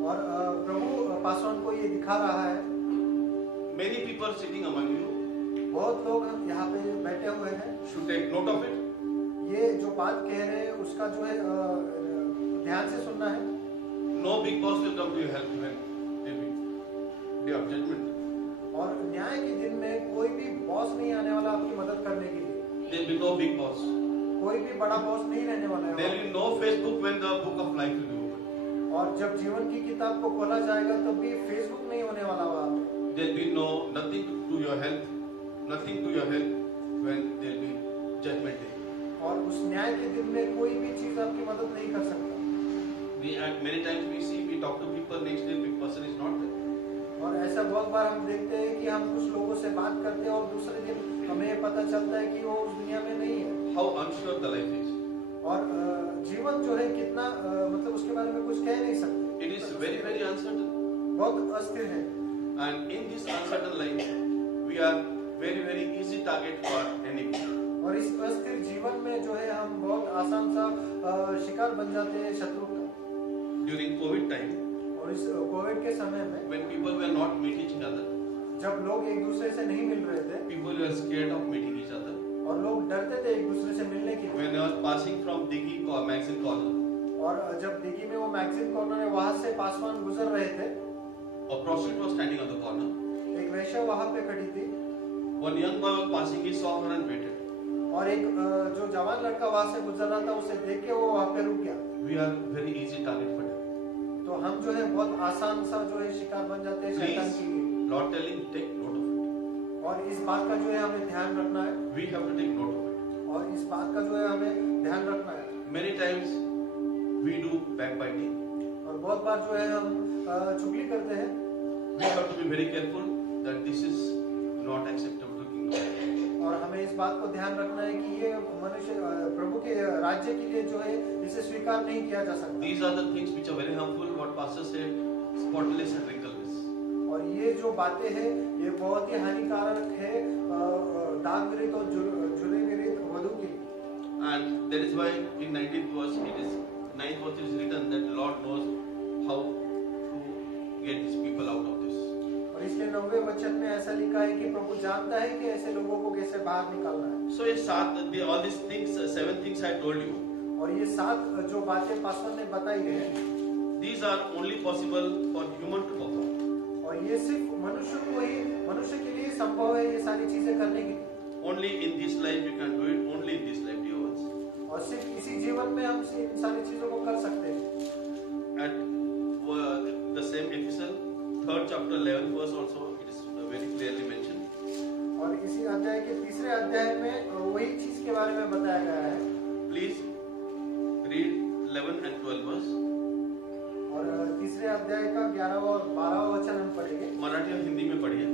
और प्रभु पासवान को ये दिखा रहा है। Many people sitting among you बहुत लोग यहाँ पे बैठे हुए हैं। should take note of it. ये जो बात कह रहे हैं उसका जो है ध्यान से सुनना है। No big boss will come to your help when there be day of judgment. और न्याय के दिन में कोई भी बॉस नहीं आने वाला आपकी मदद करने के लिए। There will be no big boss. कोई भी बड़ा बॉस नहीं रहने वाला There है। will be no Facebook when the book of life will be opened. और जब जीवन की किताब को खोला जाएगा तब भी फेसबुक नहीं होने वाला वहाँ पे। There will be nothing to your health, nothing to your health when there will be judgment day. और उस न्याय के दिन में कोई भी चीज आपकी मदद नहीं कर सकता। Many times we talk to people, next day big person is not there. और ऐसा बहुत बार हम देखते हैं कि हम कुछ लोगों से बात करते हैं और दूसरे दिन हमें पता चलता है कि वो उस दुनिया में नहीं है। How unsure the life is. और जीवन जो है कितना मतलब उसके बारे में कुछ कह नहीं सकते। It is very, very uncertain. बहुत अस्थिर है। And in this uncertain life, we are very, very easy target for enemy. और इस अस्थिर जीवन में जो है हम बहुत आसान सा शिकार बन जाते हैं शत्रु का। During COVID time, और इस कोविड के समय में when people were not meeting each other, जब लोग एक दूसरे से नहीं मिल रहे थे people were scared of meeting each other. और लोग डरते थे एक दूसरे से मिलने के लिए। When I was passing from Dighi Magazine Corner, और जब दिल्ली में वो मैगजीन कॉर्नर है वहां से पासवान गुजर रहे थे, a prostitute was standing on the corner. एक वेश्या वहां पे खड़ी थी One young boy was passing, he saw her and waited. और एक जो जवान लड़का वहां से गुजर रहा था उसे देख के वो वहां पे रुक गया। We are very easy target for them. तो हम जो है बहुत आसान सा जो है शिकार बन जाते हैं शैतान Please, की। Lord telling, take note of it. और इस बात का जो है हमें ध्यान रखना है We have to take note of it. और इस बात का जो है हमें ध्यान रखना है। Many times we do backbiting. और बहुत बार जो है हम चुगली करते हैं। We have to be very careful that this is not acceptable to kingdom. और हमें इस बात को ध्यान रखना है कि ये मनुष्य प्रभु के राज्य के लिए जो है इसे स्वीकार नहीं किया जा सकता। These are the things which are very harmful. What pastor said, spotless and wrinkleless. और ये जो बातें हैं ये बहुत ही हानिकारक है दाग विरहित और जुड़े विरहित वधु के लिए। And that is why in 19th verse it is 9th verse it is written that the Lord knows how to get these people out of this. और इसलिए 9वें वचन में ऐसा लिखा है कि प्रभु जानता है कि ऐसे लोगों को कैसे बाहर निकालना है। So all these things, 7 things I told you, और ये 7 जो बातें पास्टर ने बताई है these are only possible for human to perform. और ये सिर्फ मनुष्य के लिए संभव है ये सारी चीजें करने के लिए। Only in this life you can do it. Only in this life, dear ones. और सिर्फ इसी जीवन में हम इन सारी चीजों को कर सकते हैं। At the same epistle, 3rd chapter 11th verse also it is very clearly mentioned. और इसी अध्याय के 3रे अध्याय में वही चीज के बारे में बताया गया है। Please read 11 and 12 verse. और 3रे अध्याय का 11वां और 12वां वचन हम पढ़ेंगे। मराठी और हिंदी में पढ़िए.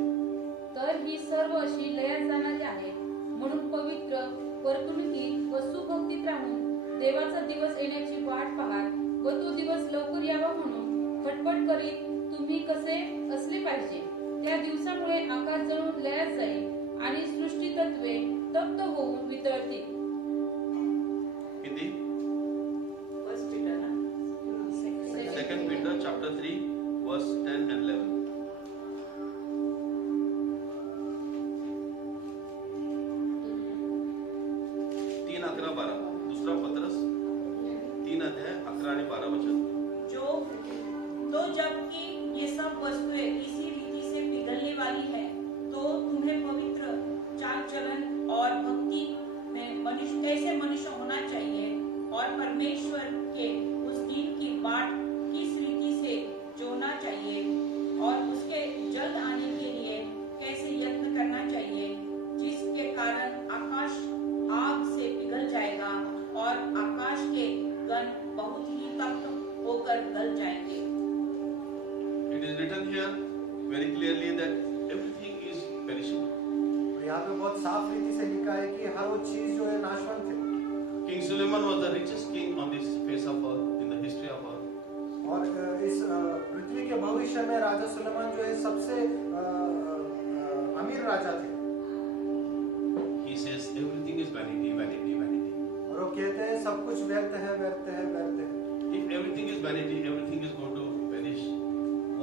तर ही सर्व अशी लयात जाणारी आहेत म्हणून पवित्र वर्तणुकीत व सुभक्तीत राहून देवाचा दिवस येण्याची वाट पाहत व तो दिवस लवकर यावा म्हणून खटपट करीत तुम्ही कसे असले पाहिजे। त्या दिवसामुळे आकाश जणू लयात जाईल आणि सृष्टी तत्वे तप्त होऊन वितळतील। हिंदी. First Peter ना? 2 Peter chapter 3 verse 10 and 11. 3:11-12 दूसरा पत्रस 3 अध्याय 11 आणि 12 वचन. तो जबकि ये सब वस्तुएं इसी रीति से पिघलने वाली है, तो तुम्हें पवित्र चाल चलन और भक्ति में कैसे मनुष्य होना चाहिए और परमेश्वर के उस दिन की बाट किस रीति से जोना चाहिए और उसके जल्द आने के लिए कैसे यत्न करना चाहिए, जिसके कारण आकाश आग से पिघल जाएगा और आकाश के गण बहुत ही तप्त होकर गल जाएंगे। It is written here very clearly that everything is perishable. यहाँ पे बहुत साफ रीति से लिखा है कि हर वो चीज जो है नाशवंत है। King Solomon was the richest king on this face of earth in the history of earth. और इस पृथ्वी के भविष्य में राजा सुलेमान जो है सबसे अमीर राजा थे। He says everything is vanity, vanity, vanity. और वो कहते हैं सब कुछ व्यर्थ है, व्यर्थ है, व्यर्थ है। If everything is vanity, everything is going to perish.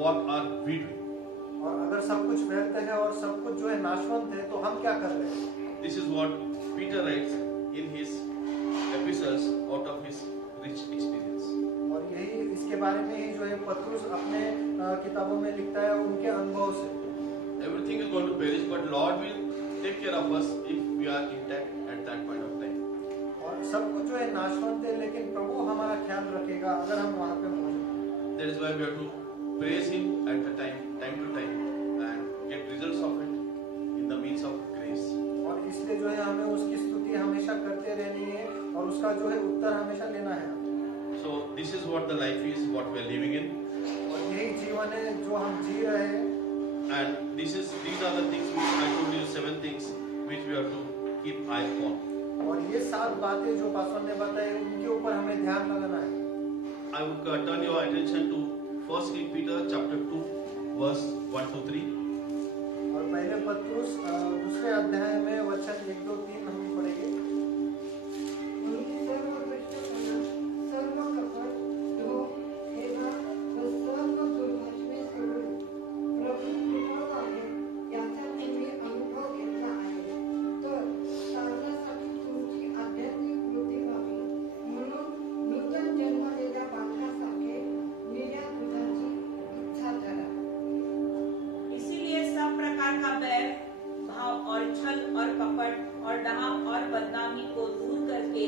What are we doing? और अगर सब कुछ व्यर्थ है और सब कुछ जो है नाशवंत है तो हम क्या कर रहे हैं? This is what Peter writes in his epistles out of his rich experience. और यही इसके बारे में ही जो है पत्रुस अपने किताबों में लिखता है उनके अनुभव से। Everything is going to perish, but Lord will take care of us if we are intact at that point of time. और सब कुछ जो है नाशवंत है, लेकिन प्रभु हमारा ख्याल रखेगा अगर हम वहाँ पे पहुँचे। That is why we have to praise Him at the time to time, and get results of it in the means of grace. और इसलिए जो है हमें उसकी स्तुति हमेशा करते रहनी है और उसका जो है उत्तर हमेशा लेना है। So this is what the life is, what we are living in, और यही जीवन है जो हम जी रहे हैं। and these are the things which I told you, 7 things which we have to keep eye on. और ये 7 बातें जो पासवान ने बताई उनके ऊपर हमें ध्यान लगाना है। I would turn your attention to 1 Peter chapter 2, verse 1 to 3. और पहले पत्रुस दूसरे अध्याय में वचन 1, 2, 3 हम पढ़ेंगे। म्हणून सर्व दुष्टपणा, सर्व कपट, ढोंग, हेवा व सर्व दुर्भाषणे सोडून प्रभू कृपाळू आहे याचा तुम्ही अनुभव घेतला आहे, तर साधनासाठी तुमची आध्यात्मिक वृद्धी व्हावी म्हणून नूतन जन्मलेल्या बालकासारखे निर्या दुधाची इच्छा धरा। इसीलिए सब प्रकार का बैर, भाव और छल और कपट और डाह और बदनामी को दूर करके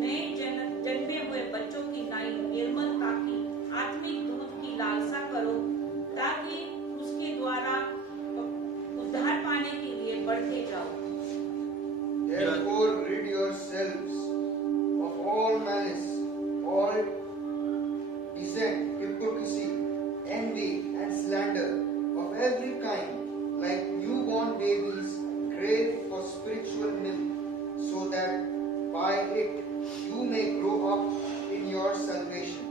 नए जन्मे हुए बच्चों की नाई निर्मलता की आत्मिक दूध की लालसा करो, ताकि उसके द्वारा उद्धार पाने के लिए बढ़ते जाओ। Therefore rid yourselves of all malice, all dissent, hypocrisy, envy, and slander of every kind. Like newborn babies, crave for spiritual milk, so that by it you may grow up in your salvation.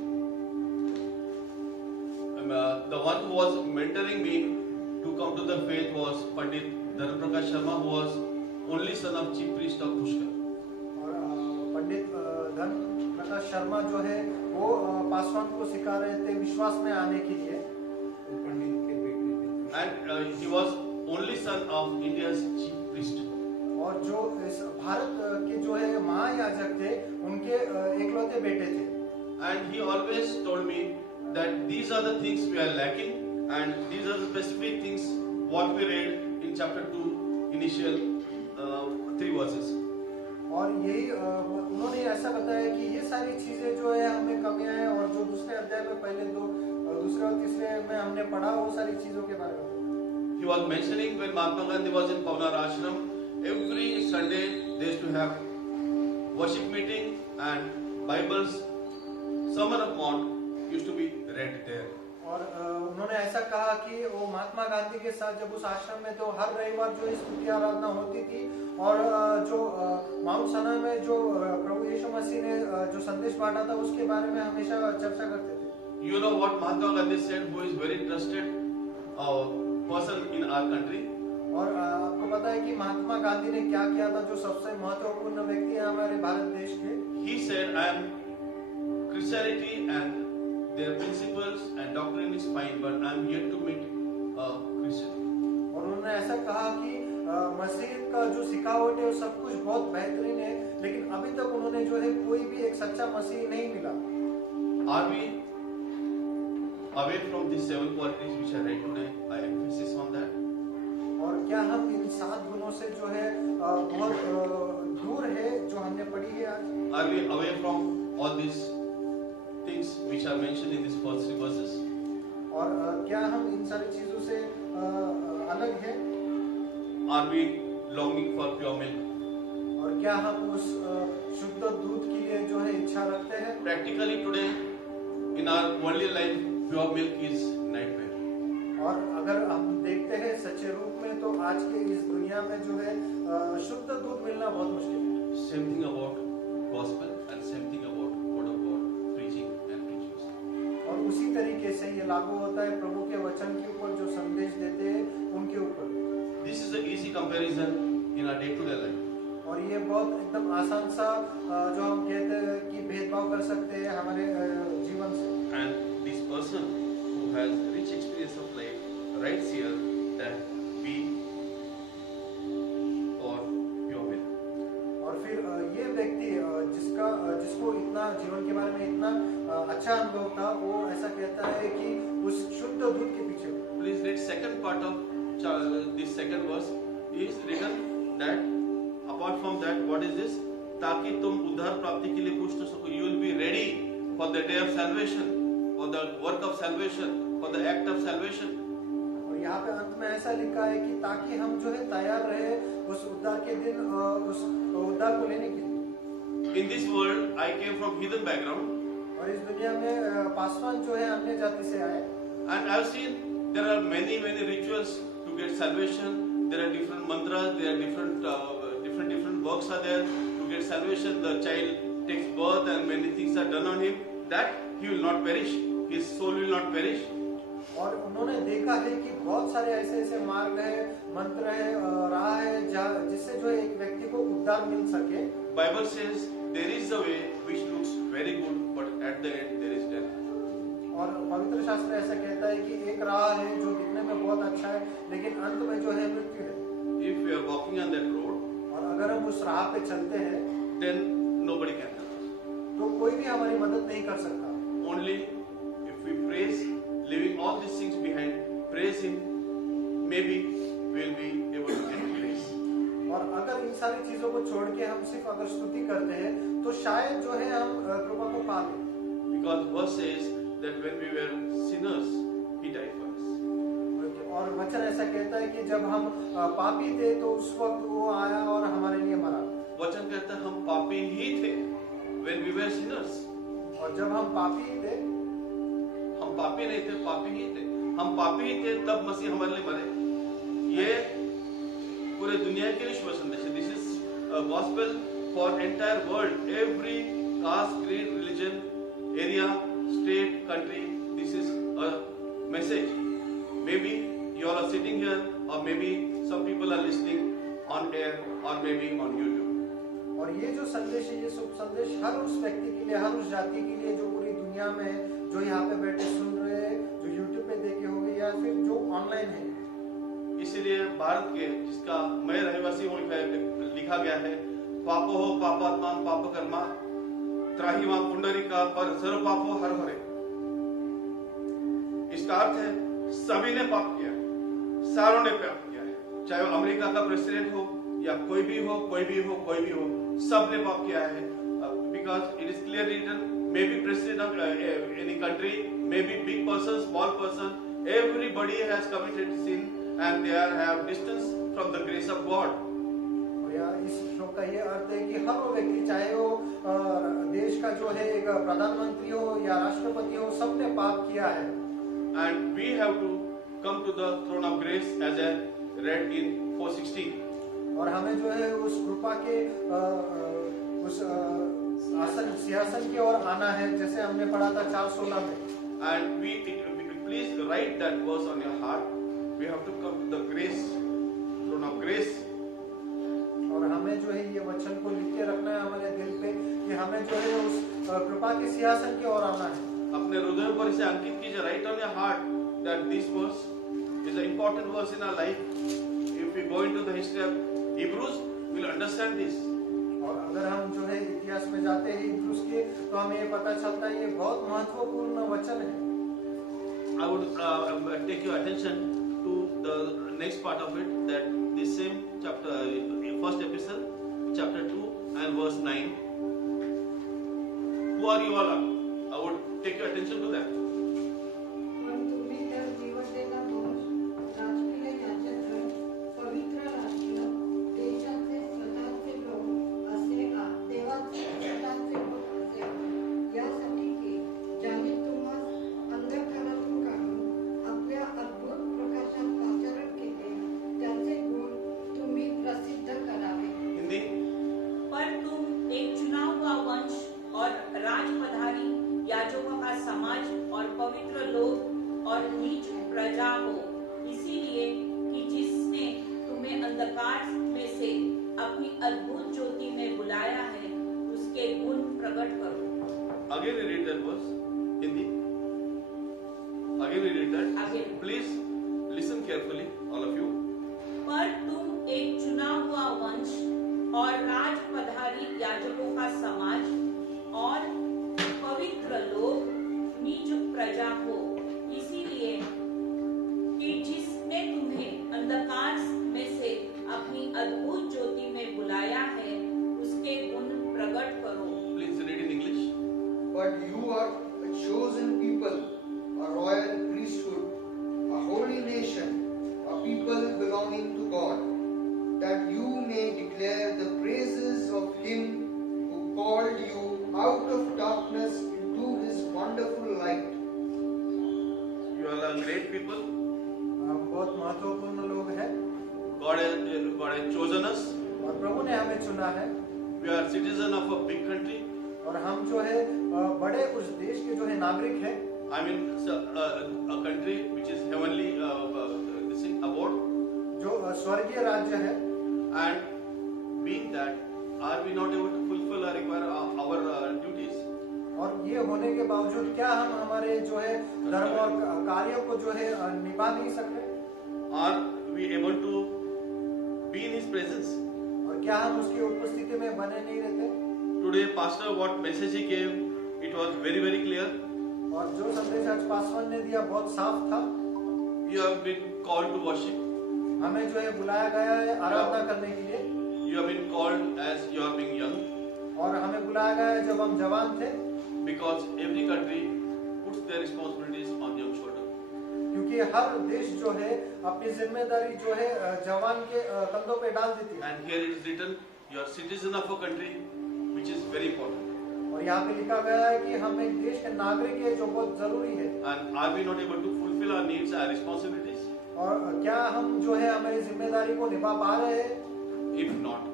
The one who was mentoring me to come to the faith was Pandit Dharmprakash Sharma, who was only son of chief priest of Pushkar. और पंडित धर्म प्रकाश शर्मा जो है वो पासवान को सिखा रहे थे विश्वास में आने के लिए। And he was only son of India's chief priest. और जो इस भारत के जो है महायाजक थे उनके एकलौते बेटे थे। And he always told me that these are the things we are lacking, and these are the specific things what we read in chapter 2, initial 3 verses. और यही उन्होंने ऐसा बताया कि ये सारी चीजें जो है हमें कमियां हैं, और जो दूसरे अध्याय में पहले दूसरे और तीसरे में हमने पढ़ा वो सारी चीजों के बारे में। He was mentioning when Mahatma Gandhi was in Pavanar Ashram, every Sunday they used to have worship meeting, and Bibles, Sermon of Mount used to be read there. और उन्होंने ऐसा कहा कि वो महात्मा गांधी के साथ जब उस आश्रम में तो हर रविवार जो स्तुति आराधना होती थी, और जो माउंट सना में जो प्रभु यीशु मसीह ने जो संदेश बांटा था उसके बारे में हमेशा चर्चा करते थे। You know what Mahatma Gandhi said, who is very trusted person in our country? और आपको पता है कि महात्मा गांधी ने क्या किया था, जो सबसे महत्वपूर्ण व्यक्ति है हमारे भारत देश के। He said, I am Christianity and their principles and doctrine is fine, but I am yet to meet a Christian. और उन्होंने ऐसा कहा कि मसीह का जो सिखावट है वो सब कुछ बहुत बेहतरीन है, लेकिन अभी तक उन्होंने जो है कोई भी एक सच्चा मसीह नहीं मिला। Are we away from these 7 qualities which I read today? I emphasis on that. और क्या हम इन 7 गुणों से जो है बहुत दूर है जो हमने पढ़ी है आज? Are we away from all these things which are mentioned in these first 3 verses? और क्या हम इन सारी चीजों से अलग है? Are we longing for pure milk? और क्या हम उस शुद्ध दूध के लिए जो है इच्छा रखते हैं? Practically today, in our worldly life, pure milk is nightmare. और अगर हम देखते हैं सच्चे रूप में तो आज के इस दुनिया में जो है शुद्ध दूध मिलना बहुत मुश्किल है। Same thing about gospel and same thing about word of God, preaching and preaching. और उसी तरीके से ये लागू होता है प्रभु के वचन के ऊपर, जो संदेश देते हैं उनके ऊपर। This is an easy comparison in our day-to-day life. और ये बहुत एकदम आसान सा जो हम कहते हैं कि भेदभाव कर सकते हैं हमारे जीवन से। And this person who has rich experience of life writes here that we for pure milk. और फिर ये व्यक्ति जिसको इतना जीवन के बारे में इतना अच्छा अनुभव था, वो ऐसा कहता है कि उस शुद्ध दूध के पीछे। Please read second part of this second verse is written that apart from that, what is this? ताकि तुम उद्धार प्राप्ति के लिए पुष्ट हो सको. You will be ready for the day of salvation, for the work of salvation, for the act of salvation. और यहाँ पे अंत में ऐसा लिखा है कि ताकि हम जो है तैयार रहे उस उद्धार के दिन, उस उद्धार को लेने के लिए. In this world, I came from heathen background, और इस दुनिया में पासवान जो है अन्य जाति से आए, and I've seen there are many rituals to get salvation. There are different mantras, there are different works are there to get salvation. The child takes birth and many things are done on him, that he will not perish, his soul will not perish. और उन्होंने देखा है कि बहुत सारे ऐसे मार्ग है, मंत्र है, राह है जिससे जो है एक व्यक्ति को उद्धार मिल सके. Bible says there is a way which looks very good, but at the end there is death. और पवित्र शास्त्र ऐसा कहता है कि एक राह है जो दिखने में बहुत अच्छा है, लेकिन अंत में जो है मृत्यु है. If we are walking on that road, और अगर हम उस राह पे चलते हैं then nobody can help us. तो कोई भी हमारी मदद नहीं कर सकता. Only if we praise, leaving all these things behind, praise Him, maybe we will be able to get grace. और अगर इन सारी चीजों को छोड़ के हम सिर्फ अगर स्तुति करते हैं तो शायद जो है हम कृपा को पा लें. Because verse says that when we were sinners, He died for us. और वचन ऐसा कहता है कि जब हम पापी थे तो उस वक्त वो आया और हमारे लिए मरा. वचन कहता है हम पापी ही थे. When we were sinners, और जब हम पापी थे, हम पापी नहीं थे, पापी ही थे. हम पापी ही थे तब मसीह हमारे लिए मरे. ये पूरे दुनिया के लिए शुभ संदेश है. This is gospel for entire world, every caste, creed, religion, area, state, country. This is a message. Maybe you all are sitting here, or maybe some people are listening on air, or maybe on YouTube. और ये जो संदेश है, ये शुभ संदेश हर उस व्यक्ति के लिए, हर उस जाति के लिए जो पूरी दुनिया में जो यहाँ पे बैठे सुन रहे हैं, जो YouTube पे देखे होंगे या फिर जो ऑनलाइन है. इसीलिए भारत के जिसका मैं रहवासी हूँ लिखा गया है, पापो हो पापात्मा पाप कर्मा त्राही मां पुंडरीका पर सर्व पापो हर हरे. इसका अर्थ है सभी ने पाप किया, सारों ने पाप किया है. चाहे वो अमेरिका का प्रेसिडेंट हो या कोई भी हो, सब ने पाप किया है. Because it is clearly written, maybe president of any country, maybe big person, small person, everybody has committed sin and they have distance from the grace of God. और या इस श्लोक का ये अर्थ है कि हर वो व्यक्ति, चाहे वो देश का जो है एक प्रधानमंत्री हो या राष्ट्रपति हो, सबने पाप किया है. And we have to come to the throne of grace as I read in 4:16. और हमें जो है उस कृपा के उस आसन सिंहासन की ओर आना है, जैसे हमने पढ़ा था 4:16 में. And please write that verse on your heart. We have to come to the grace, throne of grace. और हमें जो है ये वचन को लिख के रखना है हमारे दिल पे कि हमें जो है उस कृपा के सिंहासन की ओर आना है. अपने हृदय पर इसे अंकित कीजिए. Write on your heart that this verse is an important verse in our life. If we go into the history of Hebrews, we will understand this. और अगर हम जो है इतिहास में जाते हैं इब्रूस के, तो हमें ये पता चलता है ये बहुत महत्वपूर्ण वचन है. I would take your attention to the next part of it, that this same chapter, first epistle, chapter 2 and verse 9. Who are you all? I would take your attention to that. पण तुम्ही त्या जीवतेला दोष राजकीय याचक पवित्र राष्ट्र देशाचे स्वतःचे लोक असे देवाचे स्वतःचे लोक असे यासाठी की ज्याने तुम्हाला अंधकारातून काढून आपल्या अद्भुत प्रकाशात आचरण केले त्याचे गुण तुम्ही प्रसिद्ध करावे. हिंदी. पर तुम एक चुना हुआ वंश और राजपधारी याजकों का समाज और God has chosen us. और प्रभु ने हमें चुना है We are citizen of a big country. और हम जो है बड़े उस देश के जो है नागरिक हैं I mean, a country which is heavenly, this thing, abode. जो स्वर्गीय राज्य है And being that, are we not able to fulfill or require our duties? और ये होने के बावजूद क्या हम हमारे जो है धर्म और कार्यों को जो है निभा नहीं सकते Are we able to be in His presence? और क्या हम उसकी उपस्थिति में बने नहीं रहते Today, Pastor, what message he gave, it was very, very clear. और जो संदेश आज पासवान ने दिया बहुत साफ था You have been called to worship. हमें जो है बुलाया गया है आराधना करने के लिए You have been called as you are being young. और हमें बुलाया गया है जब हम जवान थे Because every country puts their responsibilities on young shoulder. क्योंकि हर देश जो है अपनी जिम्मेदारी जो है जवान के कंधों पे डाल देती है And here it is written, you are citizen of a country which is very important. और यहाँ पे लिखा गया है कि हम एक देश के नागरिक है जो बहुत जरूरी है And are we not able to fulfill our needs and responsibilities? और क्या हम जो है हमारी जिम्मेदारी को निभा पा रहे हैं If not,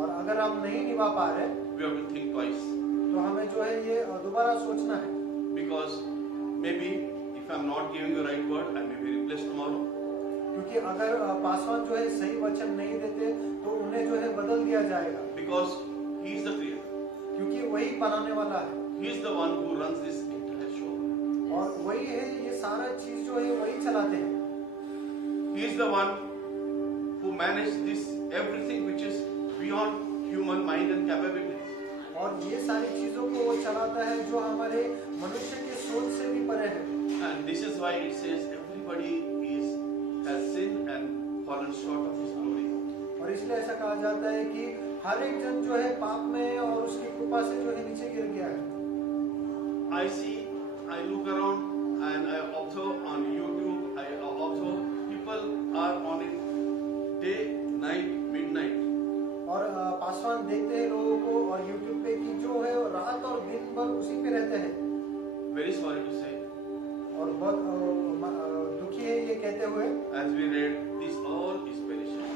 और अगर हम नहीं निभा पा रहे we have to think twice. तो हमें जो है ये दोबारा सोचना है Because maybe if I am not giving the right word, I may be replaced tomorrow. क्योंकि अगर पासवान जो है सही वचन नहीं देते तो उन्हें जो है बदल दिया जाएगा Because He is the creator. क्योंकि वही बनाने वाला है He is the one who runs this entire show. और वही है ये सारा चीज जो है वही चलाते हैं He is the one who manages this everything which is beyond human mind and capabilities. और ये सारी चीजों को वो चलाता है जो हमारे मनुष्य के सोच से भी परे है And this is why it says everybody has sinned and fallen short of His glory. और इसलिए ऐसा कहा जाता है कि हर एक जन जो है पाप में है और उसकी कृपा से जो है नीचे गिर गया है I see, I look around and I observe on YouTube, I observe people are on it day, night, midnight. और पासवान देखते हैं लोगों को और YouTube पे कि जो है वो रात और दिन भर उसी पे रहते हैं Very sorry to say, और बहुत दुखी है ये कहते हुए as we read, this all is perishing.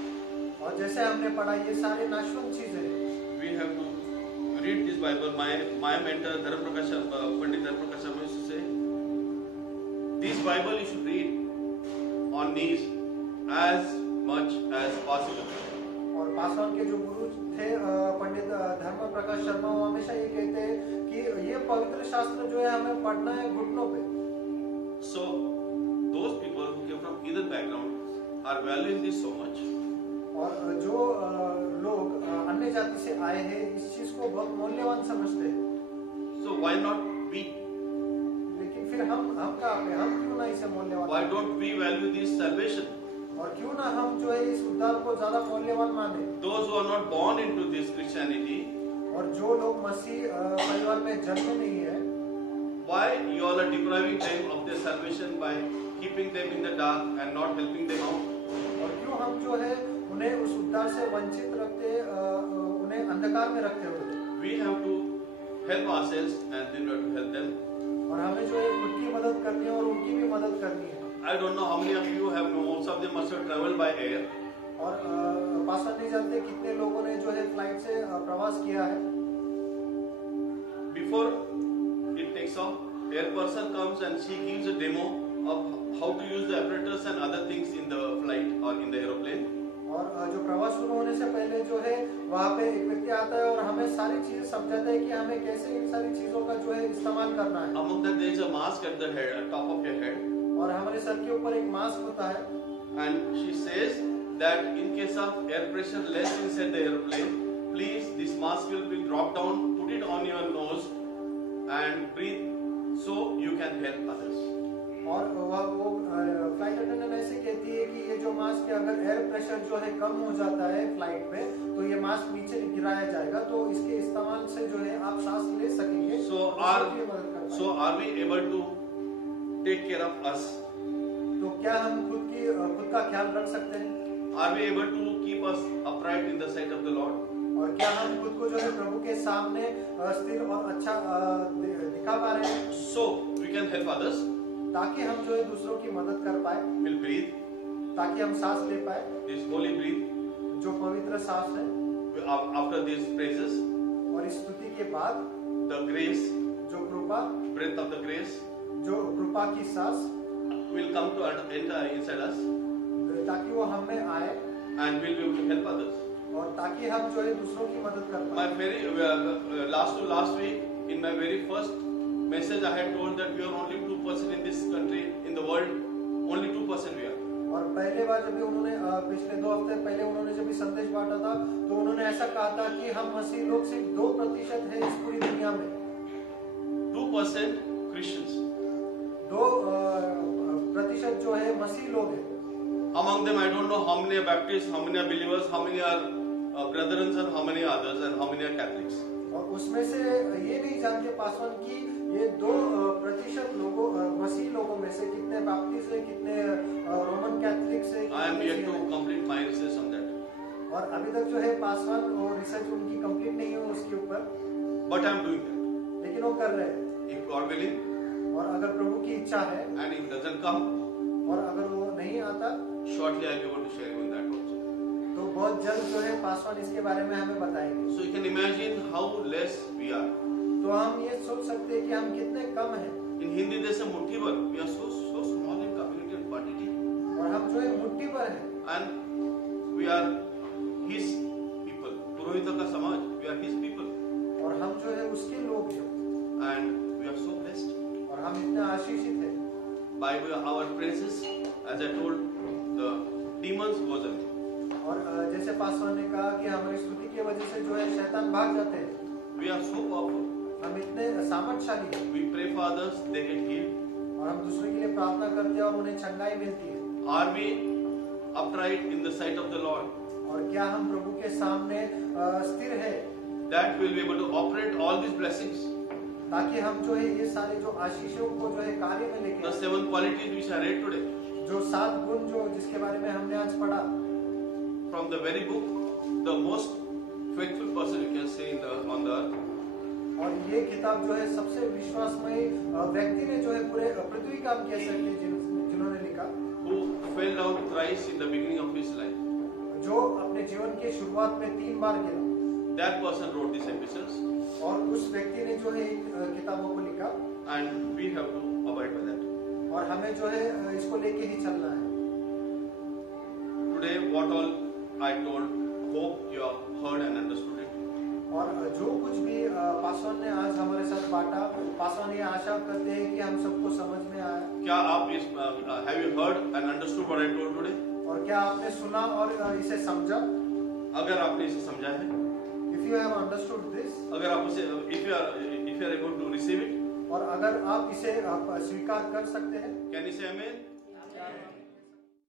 और जैसे हमने पढ़ा ये सारे नाशवंत चीजें हैं We have to read this Bible. My mentor Dharam Prakash, Pandit Dharam Prakash Sharma used to say, this Bible you should read on knees as much as possible. और पासवान के जो गुरु थे पंडित धर्म प्रकाश शर्मा वो हमेशा ये कहते हैं कि ये पवित्र शास्त्र जो है हमें पढ़ना है घुटनों पे So those people who came from either background are valuing this so much. और जो लोग अन्य जाति से आए हैं इस चीज को बहुत मूल्यवान समझते हैं So why not we? लेकिन फिर हम कहाँ पे हम क्यों ना इसे मूल्यवान Why don't we value this salvation? और क्यों ना हम जो है इस उद्धार को ज्यादा मूल्यवान माने Those who are not born into this Christianity, और जो लोग मसीह परिवार में जन्मे नहीं है why you all are depriving them of their salvation by keeping them in the dark and not helping them out? और क्यों हम जो है उन्हें उस उद्धार से वंचित रखते उन्हें अंधकार में रखते हुए We have to help ourselves and then we have to help them. और हमें जो है खुद की मदद करनी है और उनकी भी मदद करनी है I don't know how many of you have known, most of them must have traveled by air. और पासवान नहीं जानते कितने लोगों ने जो है फ्लाइट से प्रवास किया है Before it takes off, air person comes and she gives a demo of how to use the apparatus and other things in the flight or in the aeroplane. और जो प्रवास शुरू होने से पहले जो है वहाँ पे एक व्यक्ति आता है और हमें सारी चीजें समझाता है कि हमें कैसे इन सारी चीजों का जो है इस्तेमाल करना है Among that there is a mask at the head, at top of your head. और हमारे सर के ऊपर एक मास्क होता है And she says that in case of air pressure less inside the airplane, please this mask will be dropped down, put it on your nose and breathe so you can help others. और वो flight attendant ऐसे कहती है कि ये जो mask है अगर एयर प्रेशर जो है कम हो जाता है फ्लाइट में तो ये मास्क नीचे गिराया जाएगा तो इसके इस्तेमाल से जो है आप सांस ले सकेंगे So are we able to take care of us? तो क्या हम खुद का ख्याल रख सकते हैं Are we able to keep us upright in the sight of the Lord? और क्या हम खुद को जो है प्रभु के सामने स्थिर और अच्छा दिखा पा रहे हैं So we can help others. ताकि हम जो है दूसरों की मदद कर पाए We'll breathe. ताकि हम सांस ले पाए, this holy breath. जो पवित्र सांस है। After these praises, और इस स्तुति के बाद the grace, जो कृपा, breath of the grace जो कृपा की सांस, will come to enter inside us ताकि वो हम में आए and will be able to help others. और ताकि हम जो है दूसरों की मदद कर My पाए। very last week, in my very first message, I had told that we are only 2% in this country, in the world, only 2% we are. और पहले बार जब भी उन्होंने पिछले 2 हफ्ते पहले उन्होंने जब भी संदेश बांटा था, तो उन्होंने ऐसा कहा था कि हम मसीह लोग सिर्फ 2% है इस पूरी दुनिया में। 2% Christians. 2% जो है मसीह लोग हैं। Among them, I don't know how many are Baptists, how many are believers, how many are brethren, and how many others, and how many are Catholics. और उसमें से ये नहीं जानते पासवान कि ये 2% लोगों मसीह लोगों में से कितने बैप्टिस्ट है, कितने रोमन कैथलिक्स है। I am yet to complete my research on that. और अभी तक जो है पासवान और रिसर्च उनकी कंप्लीट नहीं है उसके ऊपर, But I am doing that. लेकिन वो कर रहे हैं। If God willing, और अगर प्रभु की इच्छा है and if it doesn't come, और अगर वो नहीं आता, shortly I will be able to share with that also. तो बहुत जल्द जो है पासवान इसके बारे में हमें बताएंगे। So you can imagine how less we are. तो हम ये सोच सकते हैं कि हम कितने कम हैं, In Hindi, they say mutti bhar. We are so small in community and quantity, और हम जो है मुट्ठी पर हैं, and we are His people. Purohita ka samaj. We are His people, और हम जो है उसके लोग हैं, and we are so blessed और हम इतने आशीषित हैं। by our praises. As I told, the demons goes away. और जैसे पासवान ने कहा कि हमारी स्तुति की वजह से जो है शैतान भाग जाते हैं। We are so powerful. हम इतने सामर्थ्यशाली हैं, We pray for others, they get healed. और हम दूसरे के लिए प्रार्थना करते हैं और उन्हें चंगाई मिलती है। Are we upright in the sight of the Lord? और क्या हम प्रभु के सामने स्थिर है, That will be able to operate all these blessings. ताकि हम जो है ये सारे जो आशीषों को जो है कार्य में लेके The आए। 7 qualities which I read today जो 7 गुण जो जिसके बारे में हमने आज पढ़ा, from the very book, the most faithful person you can say on the earth. और ये किताब जो है सबसे विश्वासमय व्यक्ति ने जो है पूरे पृथ्वी का हम कह सकते हैं जिन्होंने लिखा, Who fell down thrice in the beginning of his life. जो अपने जीवन के शुरुआत में 3 बार गिरा, That person wrote these epistles, और उस व्यक्ति ने जो है इन किताबों को लिखा, and we have to abide by that. और हमें जो है इसको लेके ही चलना है। Today, what all I told, hope you have heard and understood it. और जो कुछ भी पासवान ने आज हमारे साथ बांटा, पासवान ये आशा करते हैं कि हम सबको समझ में आया। क्या आप इस have you heard and understood what I told today? और क्या आपने सुना और इसे समझा? अगर आपने इसे समझा है, If you have understood this, अगर आप उसे if you are able to receive it, और अगर आप इसे स्वीकार कर सकते हैं, can you say amen?